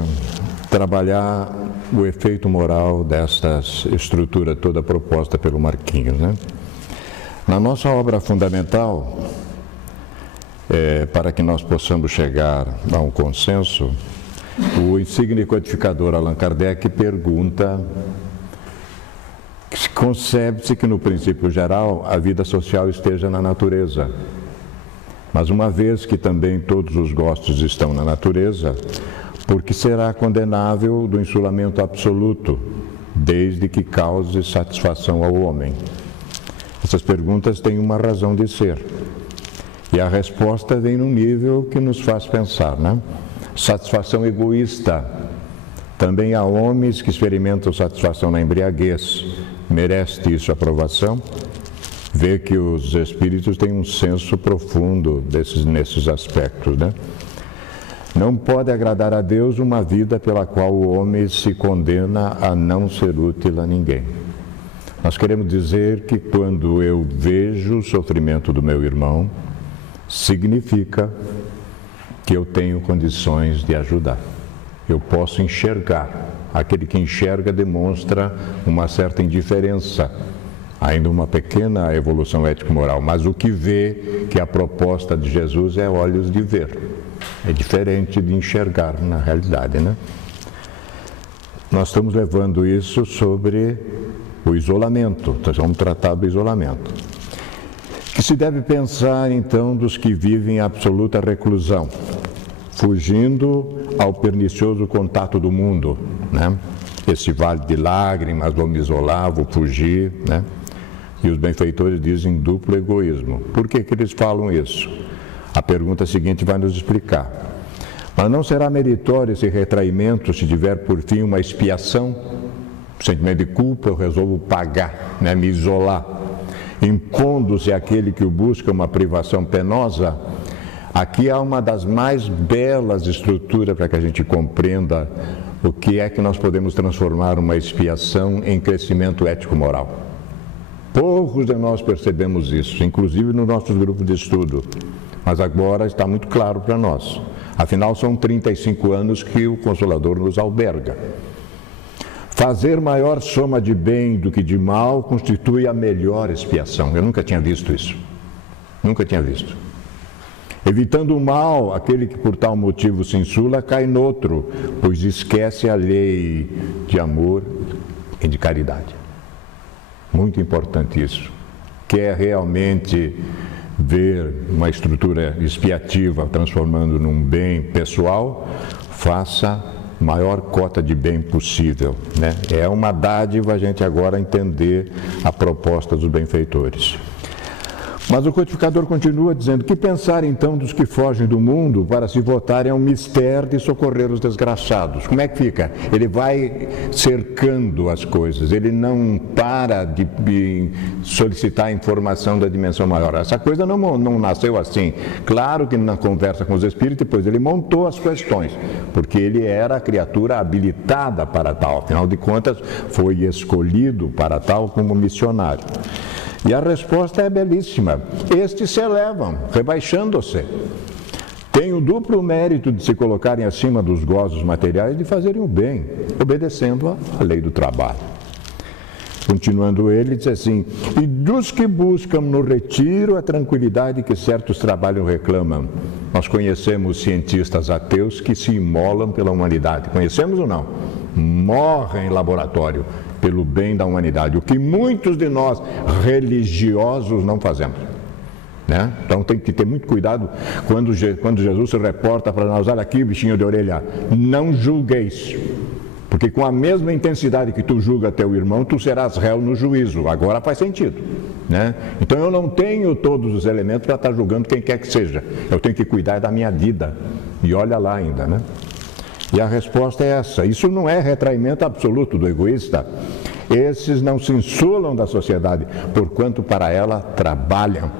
trabalhar o efeito moral desta estrutura toda proposta pelo Marquinhos, Na nossa obra fundamental, para que nós possamos chegar a um consenso, o insigne codificador Allan Kardec pergunta: concebe-se que no princípio geral a vida social esteja na natureza. Mas uma vez que também todos os gostos estão na natureza, por que será condenável do insulamento absoluto, desde que cause satisfação ao homem? Essas perguntas têm uma razão de ser. E a resposta vem num nível que nos faz pensar, Satisfação egoísta. Também há homens que experimentam satisfação na embriaguez. Merece isso aprovação? Vê que os espíritos têm um senso profundo nesses aspectos, Não pode agradar a Deus uma vida pela qual o homem se condena a não ser útil a ninguém. Nós queremos dizer que quando eu vejo o sofrimento do meu irmão, significa que eu tenho condições de ajudar. Eu posso enxergar. Aquele que enxerga demonstra uma certa indiferença, ainda uma pequena evolução ético-moral, mas o que vê, que a proposta de Jesus é olhos de ver. É diferente de enxergar na realidade, Nós estamos levando isso sobre o isolamento, nós vamos tratar do isolamento. Que se deve pensar, então, dos que vivem em absoluta reclusão, fugindo ao pernicioso contato do mundo, Esse vale de lágrimas, vou me isolar, vou fugir, E os benfeitores dizem duplo egoísmo. Por que eles falam isso? A pergunta seguinte vai nos explicar. Mas não será meritório esse retraimento se tiver por fim uma expiação? Sentimento de culpa, eu resolvo pagar, me isolar. Impondo-se àquele que o busca uma privação penosa. Aqui há uma das mais belas estruturas para que a gente compreenda o que é que nós podemos transformar uma expiação em crescimento ético-moral. Poucos de nós percebemos isso, inclusive nos nossos grupos de estudo. mas agora está muito claro para nós. Afinal, são 35 anos que o Consolador nos alberga. Fazer maior soma de bem do que de mal constitui a melhor expiação. Eu nunca tinha visto isso. Nunca tinha visto. Evitando o mal, aquele que por tal motivo se insula, cai noutro, pois esquece a lei de amor e de caridade. Muito importante isso. Quer realmente ver uma estrutura expiativa transformando num bem pessoal, faça maior cota de bem possível, né? É uma dádiva a gente agora entender a proposta dos benfeitores. Mas o codificador continua dizendo: que pensar então dos que fogem do mundo para se votarem ao mistério de socorrer os desgraçados? Como é que fica? Ele vai cercando as coisas, ele não para de solicitar informação da dimensão maior. Essa coisa não nasceu assim. Claro que na conversa com os espíritos, depois ele montou as questões, porque ele era a criatura habilitada para tal. Afinal de contas, foi escolhido para tal como missionário. E a resposta é belíssima. Estes se elevam, rebaixando-se. Têm o duplo mérito de se colocarem acima dos gozos materiais e de fazerem o bem, obedecendo à lei do trabalho. Continuando ele, diz assim: e dos que buscam no retiro a tranquilidade que certos trabalhos reclamam. Nós conhecemos cientistas ateus que se imolam pela humanidade. Conhecemos ou não? Morrem em laboratório pelo bem da humanidade, o que muitos de nós religiosos não fazemos, né? Então tem que ter muito cuidado quando Jesus se reporta para nós: olha aqui, bichinho de orelha, não julgueis, porque com a mesma intensidade que tu julga teu irmão, tu serás réu no juízo. Agora faz sentido, né? Então eu não tenho todos os elementos para estar julgando quem quer que seja, eu tenho que cuidar da minha vida, e olha lá ainda, né? E a resposta é essa. Isso não é retraimento absoluto do egoísta. Esses não se insulam da sociedade, porquanto para ela trabalham.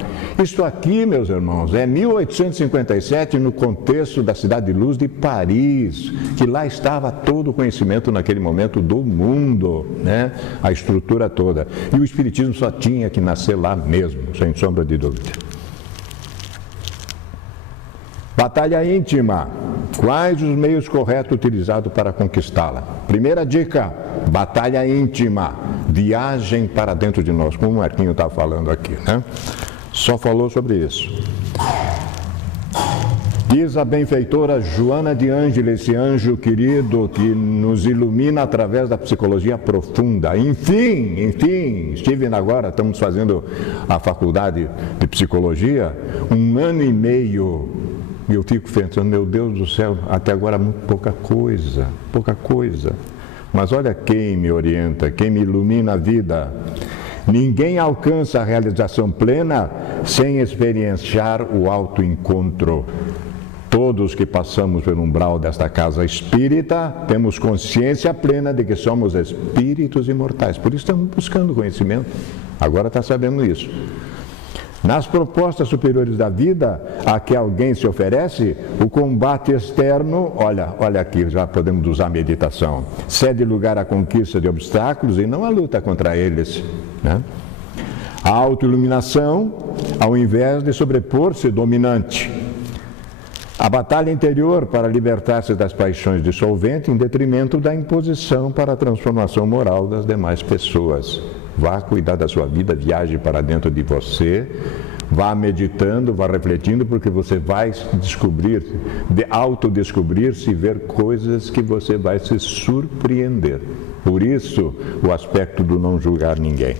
Isto aqui, meus irmãos, é 1857, no contexto da Cidade de Luz de Paris, que lá estava todo o conhecimento naquele momento do mundo, né? A estrutura toda. E o Espiritismo só tinha que nascer lá mesmo, sem sombra de dúvida. Batalha íntima. Quais os meios corretos utilizados para conquistá-la? Primeira dica: batalha íntima. Viagem para dentro de nós, como o Marquinho está falando aqui, né? Só falou sobre isso. Diz a benfeitora Joana de Ângeles, esse anjo querido que nos ilumina através da psicologia profunda. Enfim, estive agora, estamos fazendo a faculdade de psicologia, 1 ano e meio. E eu fico pensando: meu Deus do céu, até agora muito pouca coisa. Mas olha quem me orienta, quem me ilumina a vida. Ninguém alcança a realização plena sem experienciar o autoencontro. Todos que passamos pelo umbral desta casa espírita temos consciência plena de que somos espíritos imortais. Por isso estamos buscando conhecimento. Agora está sabendo isso. Nas propostas superiores da vida a que alguém se oferece, o combate externo, olha aqui, já podemos usar a meditação, cede lugar à conquista de obstáculos e não à luta contra eles, né? A autoiluminação, ao invés de sobrepor-se dominante. A batalha interior para libertar-se das paixões dissolventes em detrimento da imposição para a transformação moral das demais pessoas. Vá cuidar da sua vida, viaje para dentro de você, vá meditando, vá refletindo, porque você vai descobrir, autodescobrir-se e ver coisas que você vai se surpreender. Por isso, o aspecto do não julgar ninguém.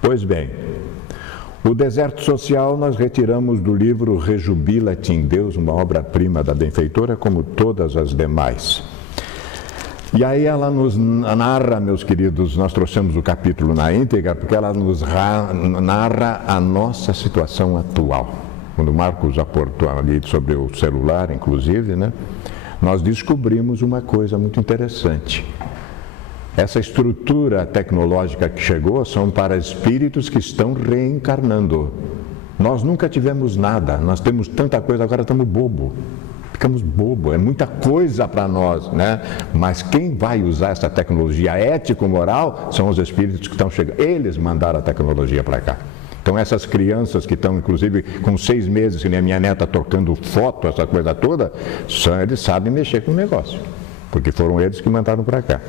Pois bem, o deserto social nós retiramos do livro Rejubila-te em Deus, uma obra-prima da benfeitora, como todas as demais. E aí ela nos narra, meus queridos, nós trouxemos o capítulo na íntegra, porque ela nos narra a nossa situação atual. Quando o Marcos aportou ali sobre o celular, inclusive, né, nós descobrimos uma coisa muito interessante. Essa estrutura tecnológica que chegou são para espíritos que estão reencarnando. Nós nunca tivemos nada, nós temos tanta coisa, agora estamos ficamos bobo, é muita coisa para nós, né? Mas quem vai usar essa tecnologia ético-moral são os espíritos que estão chegando. Eles mandaram a tecnologia para cá. Então essas crianças que estão, inclusive, com 6 meses, que nem a minha neta trocando foto, essa coisa toda, eles sabem mexer com o negócio, porque foram eles que mandaram para cá.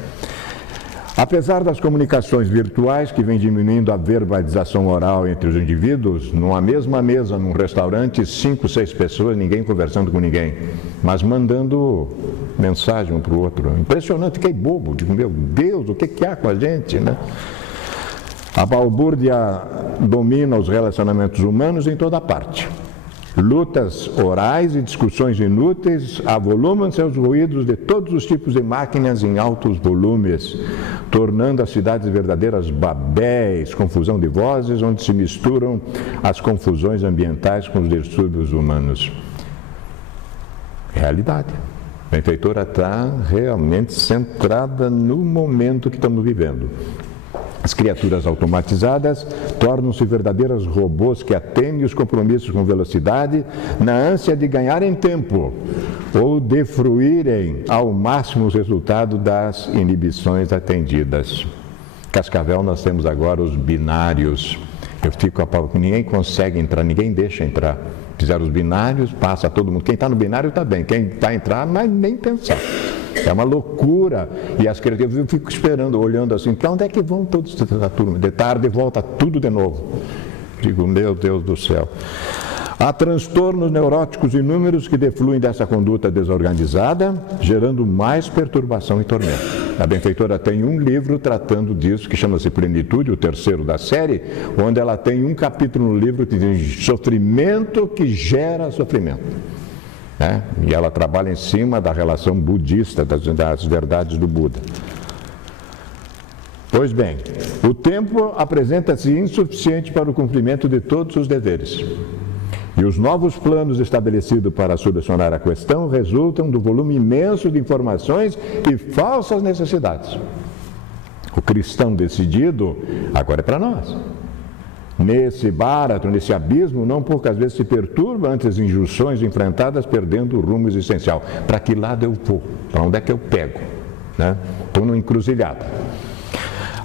Apesar das comunicações virtuais que vêm diminuindo a verbalização oral entre os indivíduos, numa mesma mesa, num restaurante, 5, 6 pessoas, ninguém conversando com ninguém, mas mandando mensagem um para o outro. Impressionante, fiquei bobo, digo, meu Deus, o que há com a gente, né? A balbúrdia domina os relacionamentos humanos em toda parte. Lutas orais e discussões inúteis avolumam-se aos ruídos de todos os tipos de máquinas em altos volumes, tornando as cidades verdadeiras babéis, confusão de vozes, onde se misturam as confusões ambientais com os distúrbios humanos. Realidade. A benfeitora está realmente centrada no momento que estamos vivendo. As criaturas automatizadas tornam-se verdadeiros robôs que atendem os compromissos com velocidade, na ânsia de ganharem tempo ou de fruírem ao máximo os resultados das inibições atendidas. Cascavel, nós temos agora os binários. Eu fico a pau, ninguém consegue entrar, ninguém deixa entrar. Fizeram os binários, passa todo mundo. Quem está no binário está bem, quem está entrando, mas nem pensar. É uma loucura. E as criaturas, eu fico esperando, olhando assim, para onde é que vão todos da turma? De tarde volta tudo de novo. Digo, meu Deus do céu. Há transtornos neuróticos inúmeros que defluem dessa conduta desorganizada, gerando mais perturbação e tormento. A benfeitora tem um livro tratando disso, que chama-se Plenitude, o 3º da série, onde ela tem um capítulo no livro que diz sofrimento que gera sofrimento. E ela trabalha em cima da relação budista, das verdades do Buda. Pois bem, o tempo apresenta-se insuficiente para o cumprimento de todos os deveres. E os novos planos estabelecidos para solucionar a questão resultam do volume imenso de informações e falsas necessidades. O cristão decidido agora é para nós. Nesse báratro, nesse abismo, não poucas vezes se perturba ante as injunções enfrentadas, perdendo o rumo existencial. Para que lado eu vou? Para onde é que eu pego? Estou numa encruzilhada.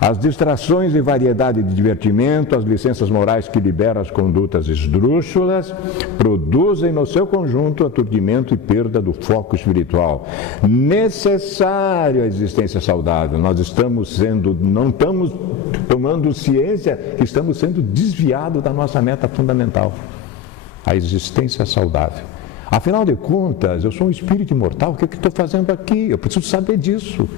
As distrações e variedade de divertimento, as licenças morais que liberam as condutas esdrúxulas, produzem no seu conjunto aturdimento e perda do foco espiritual. Necessário a existência saudável. Nós não estamos tomando ciência que estamos sendo desviados da nossa meta fundamental, a existência saudável. Afinal de contas, eu sou um espírito imortal, o que estou fazendo aqui? Eu preciso saber disso.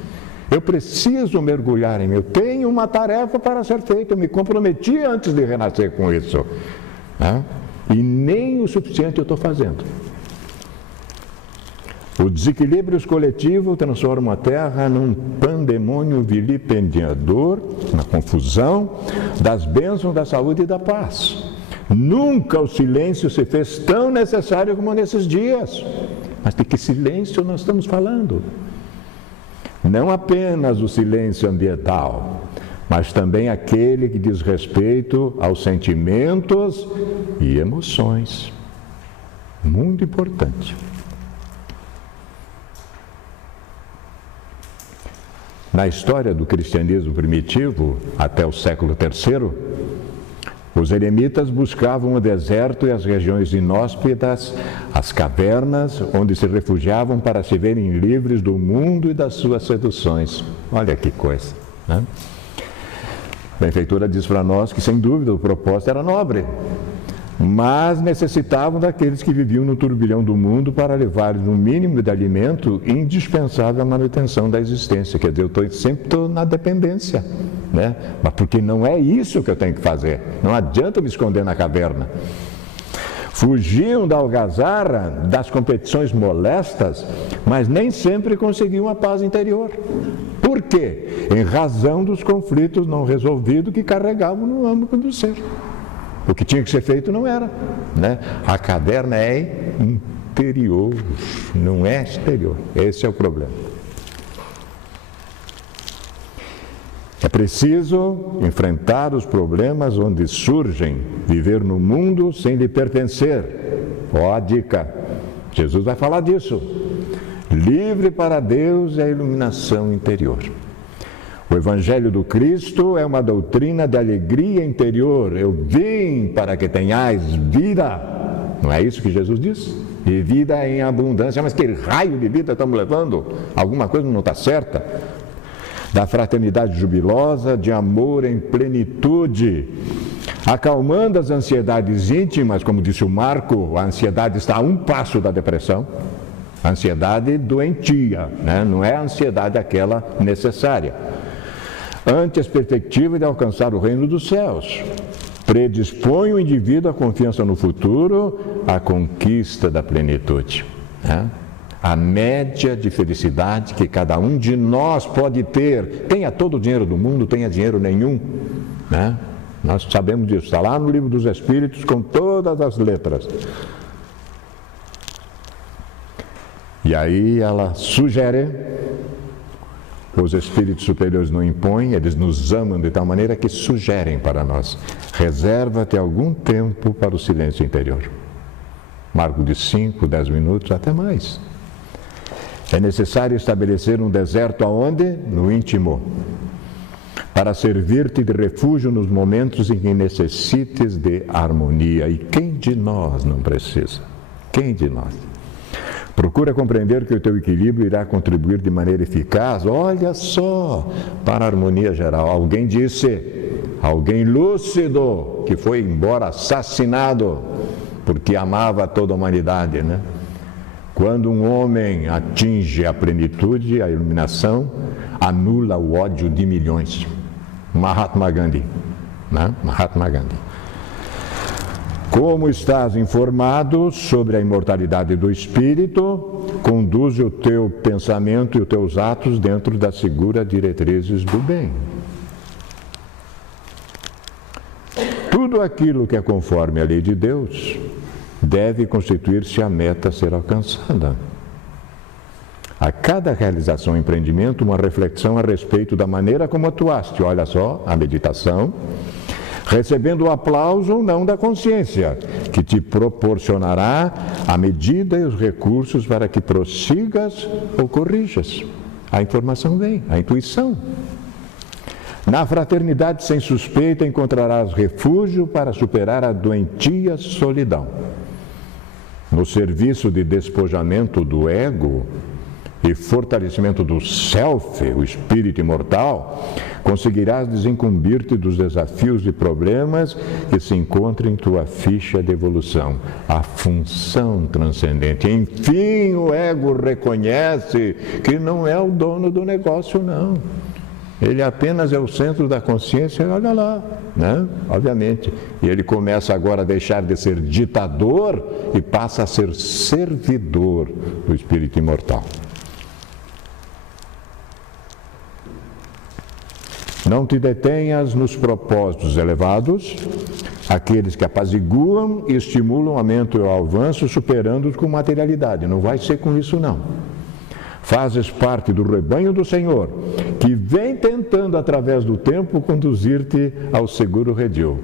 Eu preciso mergulhar em mim, eu tenho uma tarefa para ser feita, eu me comprometi antes de renascer com isso. E nem o suficiente eu estou fazendo. O desequilíbrio coletivo transforma a Terra num pandemônio vilipendiador, na confusão das bênçãos da saúde e da paz. Nunca o silêncio se fez tão necessário como nesses dias. Mas de que silêncio nós estamos falando? Não apenas o silêncio ambiental, mas também aquele que diz respeito aos sentimentos e emoções. Muito importante. Na história do cristianismo primitivo, até o século III, os eremitas buscavam o deserto e as regiões inóspitas, as cavernas, onde se refugiavam para se verem livres do mundo e das suas seduções. Olha que coisa, A benfeitora diz para nós que, sem dúvida, o propósito era nobre, mas necessitavam daqueles que viviam no turbilhão do mundo para levar-lhes um mínimo de alimento indispensável à manutenção da existência. Quer dizer, eu sempre estou na dependência. Mas porque não é isso que eu tenho que fazer. Não adianta me esconder na caverna. Fugiam da algazarra, das competições molestas, mas nem sempre conseguiam a paz interior. Por quê? Em razão dos conflitos não resolvidos que carregavam no âmago do ser. O que tinha que ser feito não era. A caverna é interior, não é exterior. Esse é o problema. É preciso enfrentar os problemas onde surgem, viver no mundo sem lhe pertencer. Ó a dica, Jesus vai falar disso. Livre para Deus é a iluminação interior. O Evangelho do Cristo é uma doutrina de alegria interior. Eu vim para que tenhais vida. Não é isso que Jesus disse? E vida em abundância. Mas que raio de vida estamos levando? Alguma coisa não está certa. Da fraternidade jubilosa, de amor em plenitude, acalmando as ansiedades íntimas, como disse o Marco, a ansiedade está a um passo da depressão. A ansiedade doentia, né? Não é a ansiedade aquela necessária. Ante as perspectivas de alcançar o reino dos céus. Predispõe o indivíduo à confiança no futuro, à conquista da plenitude. Né? A média de felicidade que cada um de nós pode ter. Tenha todo o dinheiro do mundo, tenha dinheiro nenhum. Né? Nós sabemos disso, está lá no Livro dos Espíritos com todas as letras. E aí ela sugere, os espíritos superiores não impõem, eles nos amam de tal maneira que sugerem para nós. Reserva-te algum tempo para o silêncio interior. Marco de 5, 10 minutos, até mais. É necessário estabelecer um deserto aonde? No íntimo. Para servir-te de refúgio nos momentos em que necessites de harmonia. E quem de nós não precisa? Quem de nós? Procura compreender que o teu equilíbrio irá contribuir de maneira eficaz, olha só, para a harmonia geral. Alguém disse, alguém lúcido, que foi embora assassinado, porque amava toda a humanidade, né? Quando um homem atinge a plenitude, a iluminação, anula o ódio de milhões. Mahatma Gandhi, né? Mahatma Gandhi. Como estás informado sobre a imortalidade do espírito, conduze o teu pensamento e os teus atos dentro das seguras diretrizes do bem. Tudo aquilo que é conforme à lei de Deus deve constituir-se a meta a ser alcançada. A cada realização e empreendimento, uma reflexão a respeito da maneira como atuaste. Olha só, a meditação. Recebendo o aplauso ou não da consciência, que te proporcionará a medida e os recursos para que prossigas ou corrijas. A informação vem, a intuição. Na fraternidade sem suspeita encontrarás refúgio para superar a doentia solidão. No serviço de despojamento do ego e fortalecimento do self, o espírito imortal, conseguirás desincumbir-te dos desafios e problemas que se encontram em tua ficha de evolução. A função transcendente. Enfim, o ego reconhece que não é o dono do negócio, não. Ele apenas é o centro da consciência, olha lá, né? Obviamente. E ele começa agora a deixar de ser ditador e passa a ser servidor do espírito imortal. Não te detenhas nos propósitos elevados, aqueles que apaziguam e estimulam a mente ao avanço, superando-os com materialidade. Não vai ser com isso, não. Fazes parte do rebanho do Senhor, que vem tentando, através do tempo, conduzir-te ao seguro redil.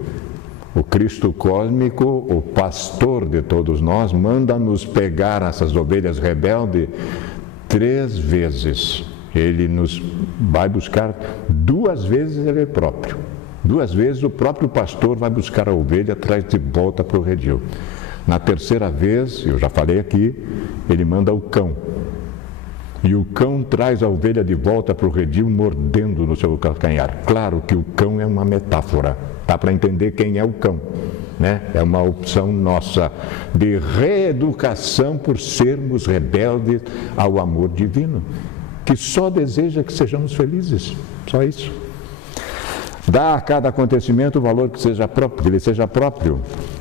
O Cristo cósmico, o pastor de todos nós, manda-nos pegar essas ovelhas rebeldes 3 vezes. Ele nos vai buscar 2 vezes ele próprio. 2 vezes o próprio pastor vai buscar a ovelha, traz de volta para o redil. Na 3ª vez, eu já falei aqui, ele manda o cão. E o cão traz a ovelha de volta para o redil, mordendo no seu calcanhar. Claro que o cão é uma metáfora, dá para entender quem é o cão, né? É uma opção nossa de reeducação por sermos rebeldes ao amor divino, que só deseja que sejamos felizes, só isso. Dá a cada acontecimento o valor que ele seja próprio,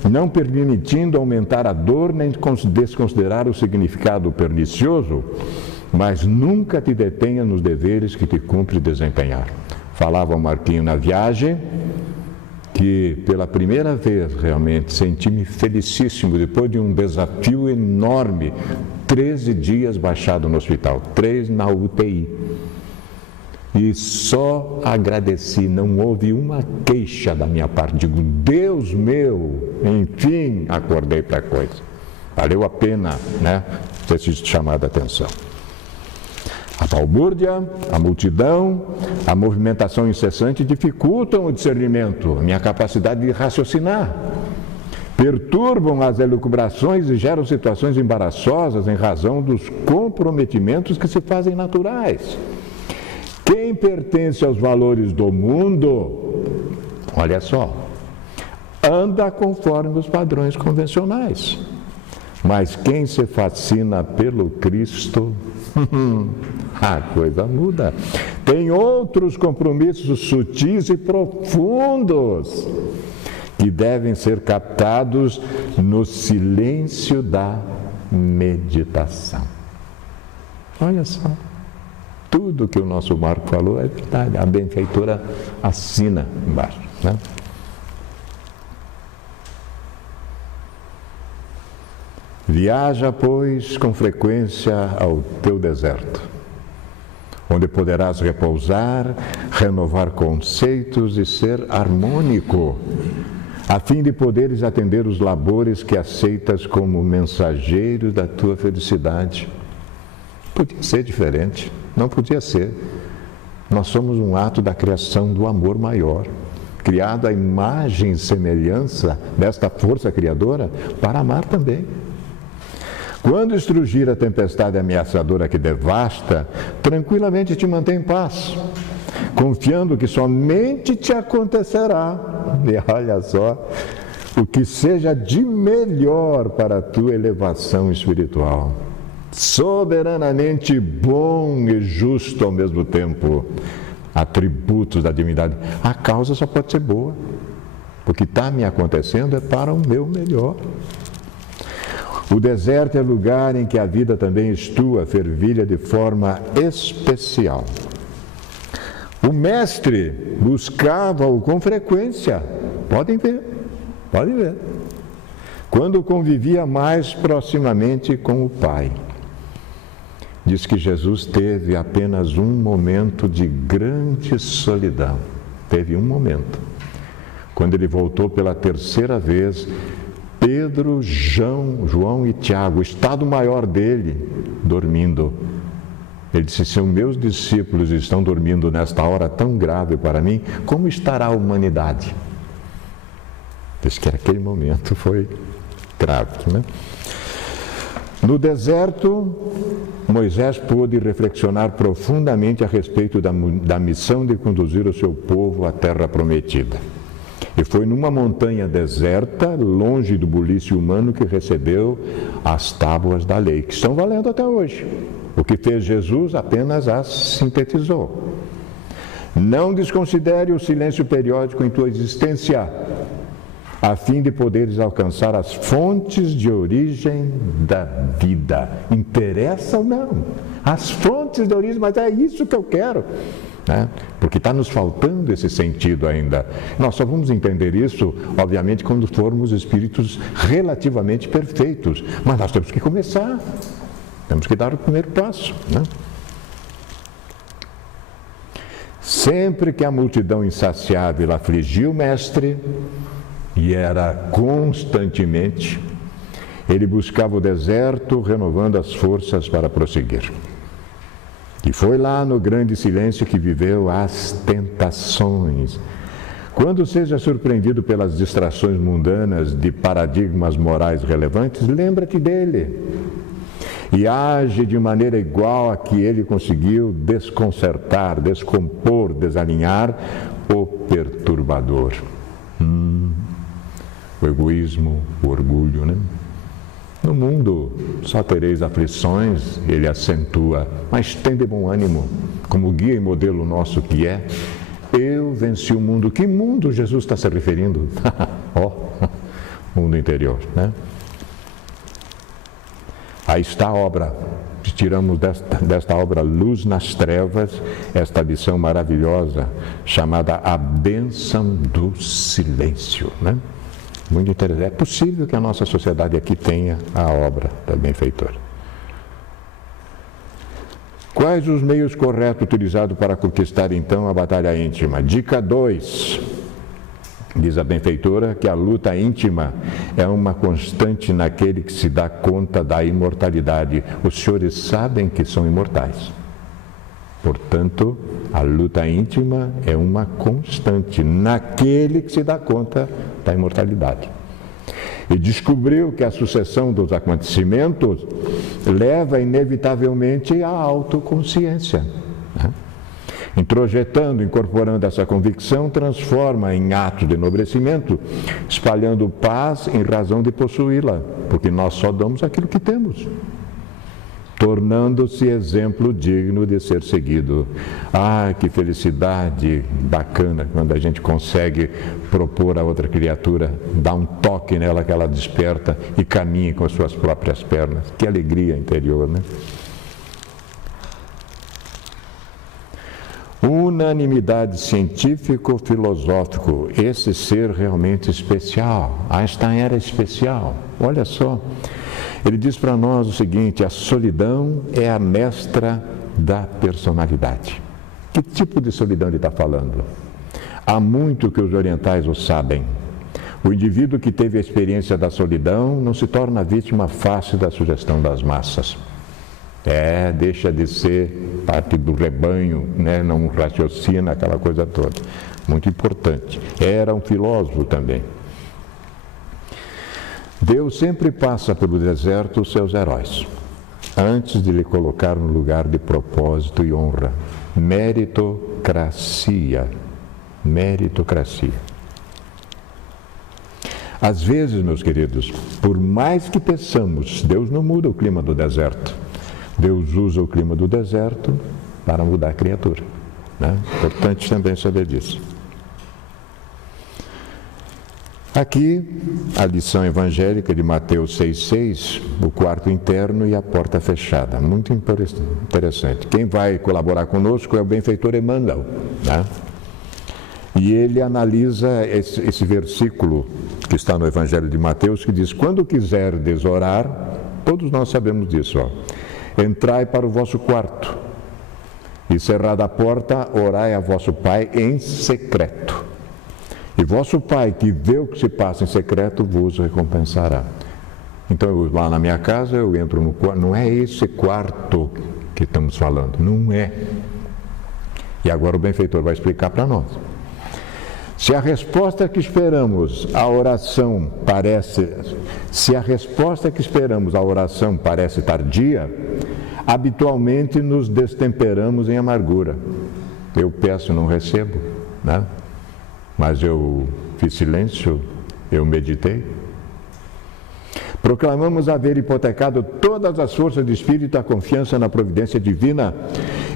não permitindo aumentar a dor nem desconsiderar o significado pernicioso, mas nunca te detenha nos deveres que te cumpre desempenhar. Falava o Marquinho na viagem, que pela primeira vez realmente senti-me felicíssimo, depois de um desafio enorme, 13 dias baixado no hospital, 3 na UTI. E só agradeci, não houve uma queixa da minha parte. Digo, Deus meu, enfim, acordei para a coisa. Valeu a pena, né, ter sido chamado a atenção. A A balbúrdia, a multidão, a movimentação incessante dificultam o discernimento, a minha capacidade de raciocinar. Perturbam as elucubrações e geram situações embaraçosas em razão dos comprometimentos que se fazem naturais. Quem pertence aos valores do mundo, olha só, anda conforme os padrões convencionais. Mas quem se fascina pelo Cristo, a coisa muda. Tem outros compromissos sutis e profundos que devem ser captados no silêncio da meditação. Olha só, tudo que o nosso Marco falou é verdade, a benfeitora assina embaixo, né? Viaja, pois, com frequência ao teu deserto, onde poderás repousar, renovar conceitos e ser harmônico, a fim de poderes atender os labores que aceitas como mensageiros da tua felicidade. Podia ser diferente, não podia ser. Nós somos um ato da criação do amor maior, criado à imagem e semelhança desta força criadora para amar também. Quando estrugir a tempestade ameaçadora que devasta, tranquilamente te mantém em paz, confiando que somente te acontecerá, e olha só, o que seja de melhor para a tua elevação espiritual. Soberanamente bom e justo ao mesmo tempo, atributos da divindade. A causa só pode ser boa, porque está me acontecendo é para o meu melhor. O deserto é lugar em que a vida também estua, fervilha de forma especial. O mestre buscava-o com frequência, podem ver, quando convivia mais proximamente com o Pai. Diz que Jesus teve apenas um momento de grande solidão, teve um momento, quando ele voltou pela terceira vez. Pedro, João e Tiago, o estado maior dele, dormindo. Ele disse, se os meus discípulos estão dormindo nesta hora tão grave para mim, como estará a humanidade? Diz que aquele momento foi grave, né? No deserto, Moisés pôde reflexionar profundamente a respeito da missão de conduzir o seu povo à terra prometida. E foi numa montanha deserta, longe do bulício humano, que recebeu as tábuas da lei, que estão valendo até hoje. O que fez Jesus apenas as sintetizou. Não desconsidere o silêncio periódico em tua existência, a fim de poderes alcançar as fontes de origem da vida. Interessa ou não? As fontes de origem, mas é isso que eu quero. Né? Porque está nos faltando esse sentido ainda. Nós só vamos entender isso, obviamente, quando formos espíritos relativamente perfeitos. Mas nós temos que começar, temos que dar o primeiro passo. Né? Sempre que a multidão insaciável afligiu o mestre, e era constantemente, ele buscava o deserto, renovando as forças para prosseguir. E foi lá no grande silêncio que viveu as tentações. Quando seja surpreendido pelas distrações mundanas de paradigmas morais relevantes, lembra-te dele. E age de maneira igual a que ele conseguiu desconcertar, descompor, desalinhar o perturbador. O egoísmo, o orgulho, né? No mundo só tereis aflições, ele acentua, mas tem de bom ânimo, como guia e modelo nosso que é. Eu venci o mundo. Que mundo Jesus está se referindo? Mundo interior, né? Aí está a obra. Tiramos desta obra Luz nas Trevas, esta lição maravilhosa, chamada A Bênção do Silêncio, né? Muito interessante. É possível que a nossa sociedade aqui tenha a obra da benfeitora. Quais os meios corretos utilizados para conquistar, então, a batalha íntima? Dica 2. Diz a benfeitora que a luta íntima é uma constante naquele que se dá conta da imortalidade. Os senhores sabem que são imortais. Portanto, a luta íntima é uma constante naquele que se dá conta da imortalidade. E descobriu que a sucessão dos acontecimentos leva inevitavelmente à autoconsciência, né? Introjetando, incorporando essa convicção, transforma em ato de enobrecimento, espalhando paz em razão de possuí-la, porque nós só damos aquilo que temos, tornando-se exemplo digno de ser seguido. Ah, que felicidade bacana quando a gente consegue propor a outra criatura, dar um toque nela que ela desperta e caminha com as suas próprias pernas. Que alegria interior, né? Unanimidade científico-filosófico, esse ser realmente especial. Einstein era especial, olha só. Ele diz para nós o seguinte: a solidão é a mestra da personalidade. Que tipo de solidão ele está falando? Há muito que os orientais o sabem. O indivíduo que teve a experiência da solidão não se torna vítima fácil da sugestão das massas. Deixa de ser parte do rebanho, né? Não raciocina, aquela coisa toda. Muito importante. Era um filósofo também. Deus sempre passa pelo deserto os seus heróis, antes de lhe colocar no lugar de propósito e honra. Meritocracia. Meritocracia. Às vezes, meus queridos, por mais que peçamos, Deus não muda o clima do deserto. Deus usa o clima do deserto para mudar a criatura, né? Importante também saber disso. Aqui, a lição evangélica de Mateus 6,6, o quarto interno e a porta fechada. Muito interessante. Quem vai colaborar conosco é o benfeitor Emmanuel, né? E ele analisa esse versículo que está no Evangelho de Mateus, que diz: quando quiserdes orar, todos nós sabemos disso, ó. Entrai para o vosso quarto, e cerrada a porta, orai a vosso Pai em secreto. E vosso Pai, que vê o que se passa em secreto, vos recompensará. Então, lá na minha casa, eu entro no quarto. Não é esse quarto que estamos falando, não é. E agora o benfeitor vai explicar para nós. Se a resposta que esperamos à oração parece tardia, habitualmente nos destemperamos em amargura. Eu peço e não recebo, né? Mas eu fiz silêncio, eu meditei. Proclamamos haver hipotecado todas as forças de espírito à confiança na providência divina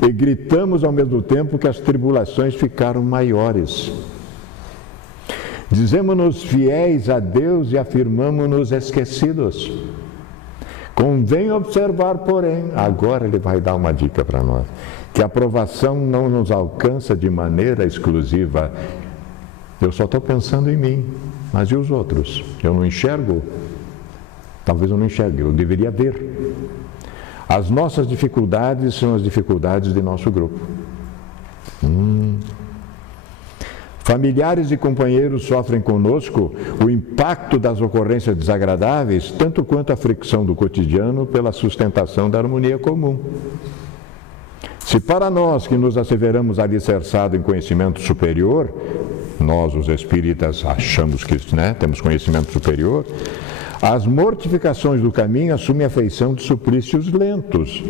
e gritamos ao mesmo tempo que as tribulações ficaram maiores. Dizemos-nos fiéis a Deus e afirmamos-nos esquecidos. Convém observar, porém, agora ele vai dar uma dica para nós, que a aprovação não nos alcança de maneira exclusiva. Eu só estou pensando em mim, mas e os outros? Eu não enxergo? Talvez eu não enxergue, eu deveria ver. As nossas dificuldades são as dificuldades de nosso grupo. Familiares e companheiros sofrem conosco o impacto das ocorrências desagradáveis, tanto quanto a fricção do cotidiano pela sustentação da harmonia comum. Se para nós que nos asseveramos alicerçado em conhecimento superior, nós os espíritas achamos que, né, temos conhecimento superior, as mortificações do caminho assumem a feição de suplícios lentos,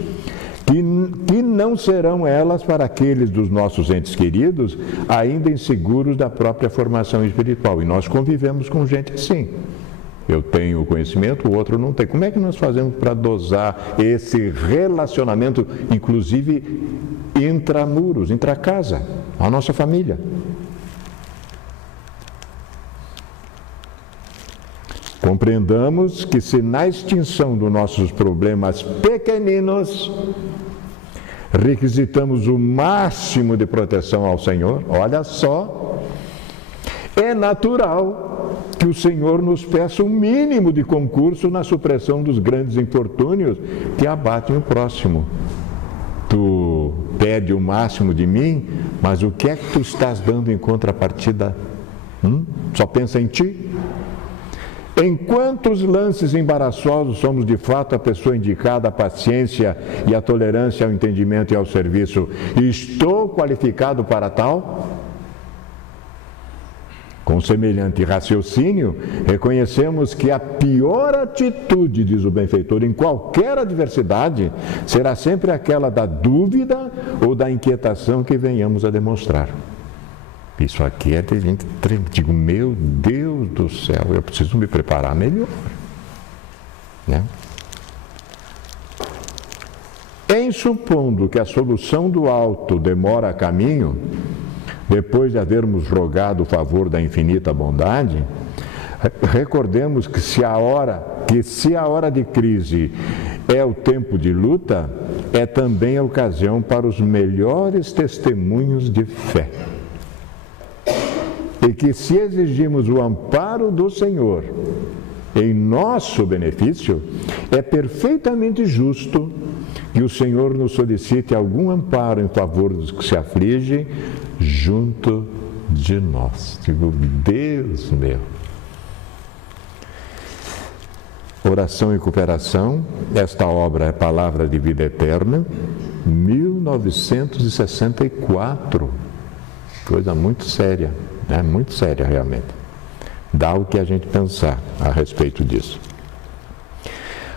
que não serão elas para aqueles dos nossos entes queridos ainda inseguros da própria formação espiritual. E nós convivemos com gente assim. Eu tenho o conhecimento, o outro não tem. Como é que nós fazemos para dosar esse relacionamento, inclusive intramuros, intracasa, a nossa família? Compreendamos que se na extinção dos nossos problemas pequeninos requisitamos o máximo de proteção ao Senhor, olha só, é natural que o Senhor nos peça o mínimo de concurso na supressão dos grandes infortúnios que abatem o próximo. Tu pede o máximo de mim, mas o que é que tu estás dando em contrapartida? Só pensa em ti? Em quantos lances embaraçosos somos de fato a pessoa indicada à paciência e à tolerância ao entendimento e ao serviço? Estou qualificado para tal? Com semelhante raciocínio, reconhecemos que a pior atitude, diz o benfeitor, em qualquer adversidade, será sempre aquela da dúvida ou da inquietação que venhamos a demonstrar. Isso aqui é de gente, digo, meu Deus do céu, eu preciso me preparar melhor. Né? Em supondo que a solução do alto demora a caminho, depois de havermos rogado o favor da infinita bondade, recordemos que se a hora de crise é o tempo de luta, é também a ocasião para os melhores testemunhos de fé. E que se exigimos o amparo do Senhor em nosso benefício, é perfeitamente justo que o Senhor nos solicite algum amparo em favor dos que se afligem junto de nós. Digo, Deus meu. Oração e Cooperação, esta obra é Palavra de Vida Eterna, 1964. Coisa muito séria, né? Muito séria realmente. Dá o que a gente pensar a respeito disso.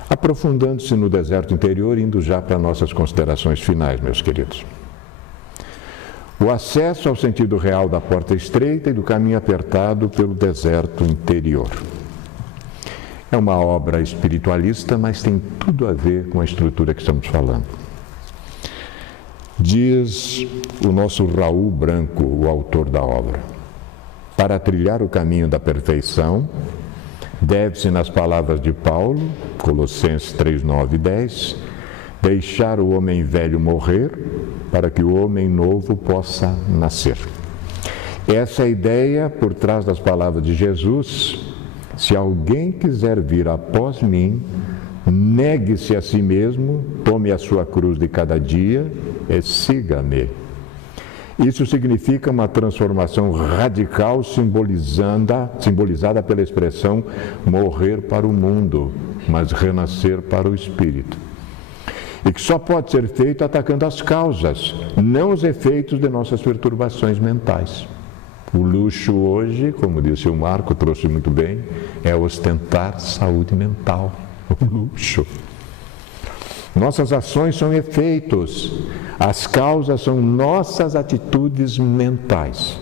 Aprofundando-se no deserto interior, indo já para nossas considerações finais, meus queridos. O acesso ao sentido real da porta estreita e do caminho apertado pelo deserto interior. É uma obra espiritualista, mas tem tudo a ver com a estrutura que estamos falando. Diz o nosso Raul Branco, o autor da obra: para trilhar o caminho da perfeição, deve-se, nas palavras de Paulo, Colossenses 3, 9 e 10, deixar o homem velho morrer, para que o homem novo possa nascer. Essa é a ideia por trás das palavras de Jesus: se alguém quiser vir após mim, negue-se a si mesmo, tome a sua cruz de cada dia e siga-me. Isso significa uma transformação radical simbolizada pela expressão morrer para o mundo, mas renascer para o espírito. E que só pode ser feito atacando as causas, não os efeitos de nossas perturbações mentais. O luxo hoje, como disse o Marco, trouxe muito bem, é ostentar saúde mental. O luxo. Nossas ações são efeitos, as causas são nossas atitudes mentais,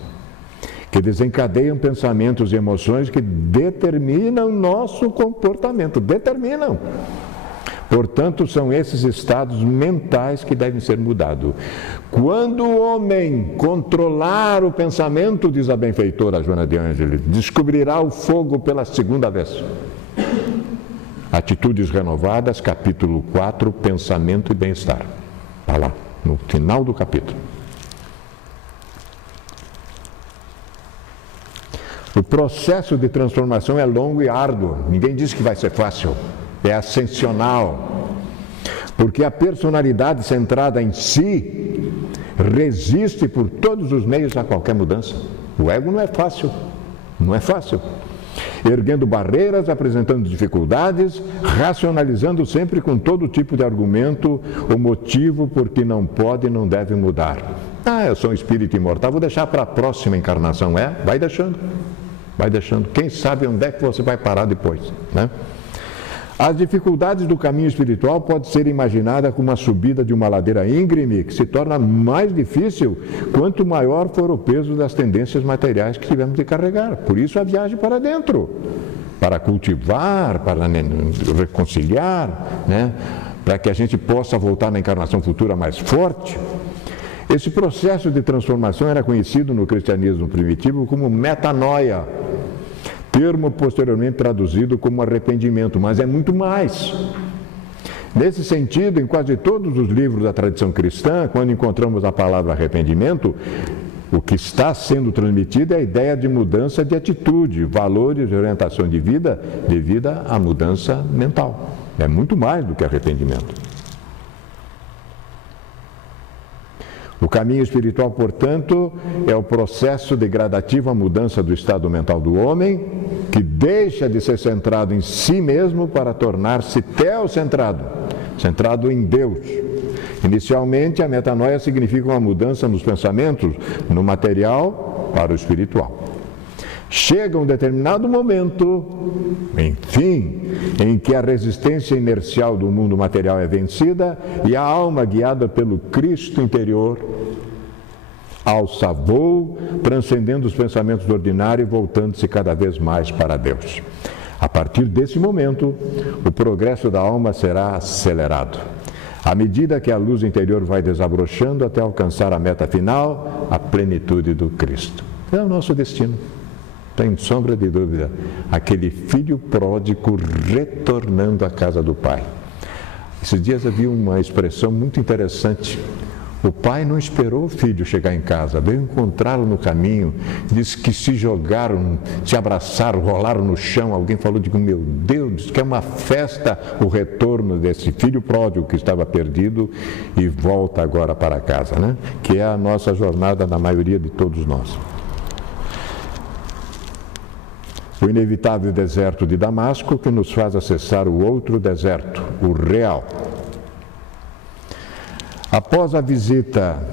que desencadeiam pensamentos e emoções que determinam nosso comportamento, determinam. Portanto, são esses estados mentais que devem ser mudados. Quando o homem controlar o pensamento, diz a benfeitora Joana de Ângeles, descobrirá o fogo pela segunda vez. Atitudes Renovadas, capítulo 4, Pensamento e Bem-Estar. Está lá, no final do capítulo. O processo de transformação é longo e árduo. Ninguém diz que vai ser fácil. É ascensional. Porque a personalidade centrada em si resiste por todos os meios a qualquer mudança. O ego não é fácil. Não é fácil. Erguendo barreiras, apresentando dificuldades, racionalizando sempre com todo tipo de argumento o motivo por que não pode e não deve mudar. Ah, eu sou um espírito imortal, vou deixar para a próxima encarnação. Vai deixando. Vai deixando. Quem sabe onde é que você vai parar depois, né? As dificuldades do caminho espiritual podem ser imaginadas como a subida de uma ladeira íngreme, que se torna mais difícil quanto maior for o peso das tendências materiais que tivemos de carregar. Por isso a viagem para dentro, para cultivar, para reconciliar, né? Para que a gente possa voltar na encarnação futura mais forte. Esse processo de transformação era conhecido no cristianismo primitivo como metanoia, termo posteriormente traduzido como arrependimento, mas é muito mais. Nesse sentido, em quase todos os livros da tradição cristã, quando encontramos a palavra arrependimento, o que está sendo transmitido é a ideia de mudança de atitude, valores e orientação de vida devido à mudança mental. É muito mais do que arrependimento. O caminho espiritual, portanto, é o processo de gradativa mudança do estado mental do homem, que deixa de ser centrado em si mesmo para tornar-se teocentrado, centrado em Deus. Inicialmente, a metanoia significa uma mudança nos pensamentos, no material para o espiritual. Chega um determinado momento, enfim, em que a resistência inercial do mundo material é vencida e a alma, guiada pelo Cristo interior, alça voo, transcendendo os pensamentos do ordinário e voltando-se cada vez mais para Deus. A partir desse momento, o progresso da alma será acelerado, à medida que a luz interior vai desabrochando até alcançar a meta final, a plenitude do Cristo. É o nosso destino. Sem sombra de dúvida, aquele filho pródigo retornando à casa do pai. Esses dias havia uma expressão muito interessante. O pai não esperou o filho chegar em casa, veio encontrá-lo no caminho, disse que se jogaram, se abraçaram, rolaram no chão. Alguém falou, meu Deus, que é uma festa o retorno desse filho pródigo que estava perdido e volta agora para casa, né? Que é a nossa jornada na maioria de todos nós. O inevitável deserto de Damasco que nos faz acessar o outro deserto, o real. Após a visita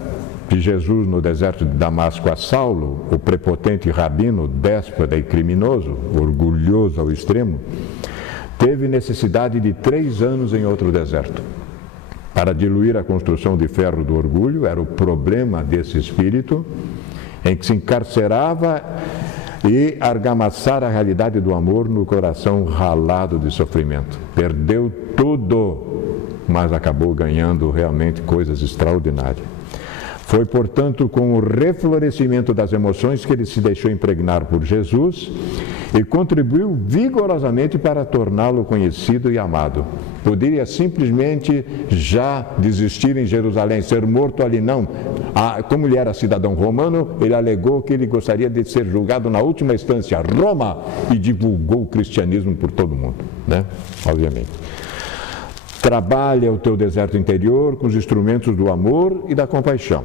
de Jesus no deserto de Damasco a Saulo, o prepotente rabino, déspota e criminoso, orgulhoso ao extremo, teve necessidade de 3 anos em outro deserto. Para diluir a construção de ferro do orgulho, era o problema desse espírito, em que se encarcerava e argamassar a realidade do amor no coração ralado de sofrimento. Perdeu tudo, mas acabou ganhando realmente coisas extraordinárias. Foi, portanto, com o reflorescimento das emoções que ele se deixou impregnar por Jesus e contribuiu vigorosamente para torná-lo conhecido e amado. Poderia simplesmente já desistir em Jerusalém, ser morto ali, não. Como ele era cidadão romano, ele alegou que ele gostaria de ser julgado na última instância, Roma, e divulgou o cristianismo por todo o mundo, né? Obviamente. Trabalha o teu deserto interior com os instrumentos do amor e da compaixão.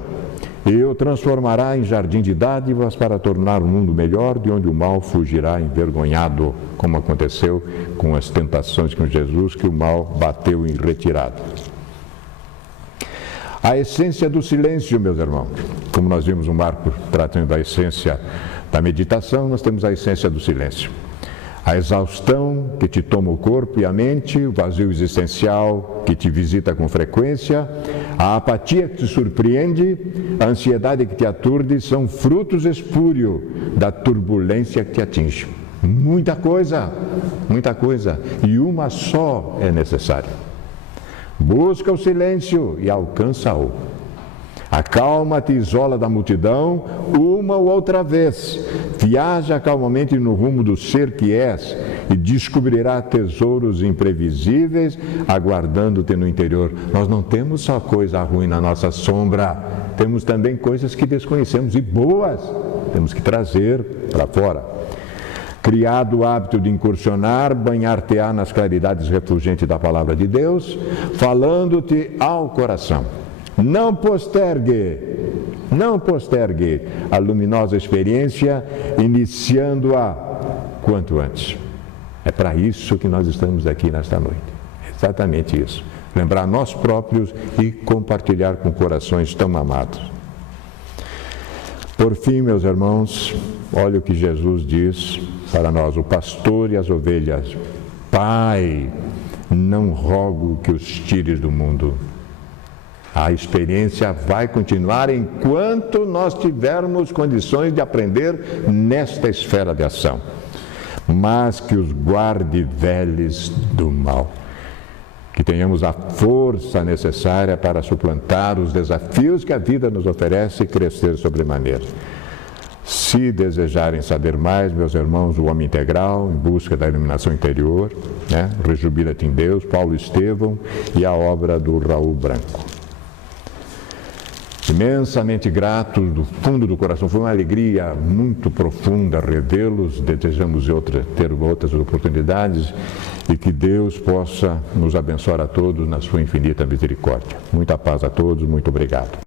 E o transformará em jardim de dádivas para tornar o mundo melhor, de onde o mal fugirá envergonhado, como aconteceu com as tentações com Jesus, que o mal bateu em retirada. A essência do silêncio, meus irmãos. Como nós vimos o Marco tratando da essência da meditação, nós temos a essência do silêncio. A exaustão que te toma o corpo e a mente, o vazio existencial que te visita com frequência, a apatia que te surpreende, a ansiedade que te aturde, são frutos espúrios da turbulência que te atinge. Muita coisa, e uma só é necessária. Busca o silêncio e alcança-o. Acalma-te e isola da multidão uma ou outra vez. Viaja calmamente no rumo do ser que és e descobrirá tesouros imprevisíveis aguardando-te no interior. Nós não temos só coisa ruim na nossa sombra, temos também coisas que desconhecemos e boas, temos que trazer para fora. Criado o hábito de incursionar, banhar-te-á nas claridades refulgentes da palavra de Deus, falando-te ao coração. Não postergue a luminosa experiência, iniciando-a quanto antes. É para isso que nós estamos aqui nesta noite. Exatamente isso. Lembrar nós próprios e compartilhar com corações tão amados. Por fim, meus irmãos, olha o que Jesus diz para nós, o pastor e as ovelhas. Pai, não rogo que os tires do mundo. A experiência vai continuar enquanto nós tivermos condições de aprender nesta esfera de ação. Mas que os guarde veles do mal. Que tenhamos a força necessária para suplantar os desafios que a vida nos oferece e crescer sobremaneira. Se desejarem saber mais, meus irmãos, o Homem Integral, em busca da iluminação interior, né? Rejubila-te em Deus, Paulo Estevão e a obra do Raul Branco. Imensamente gratos do fundo do coração, foi uma alegria muito profunda revê-los, desejamos ter outras oportunidades e que Deus possa nos abençoar a todos na sua infinita misericórdia. Muita paz a todos, muito obrigado.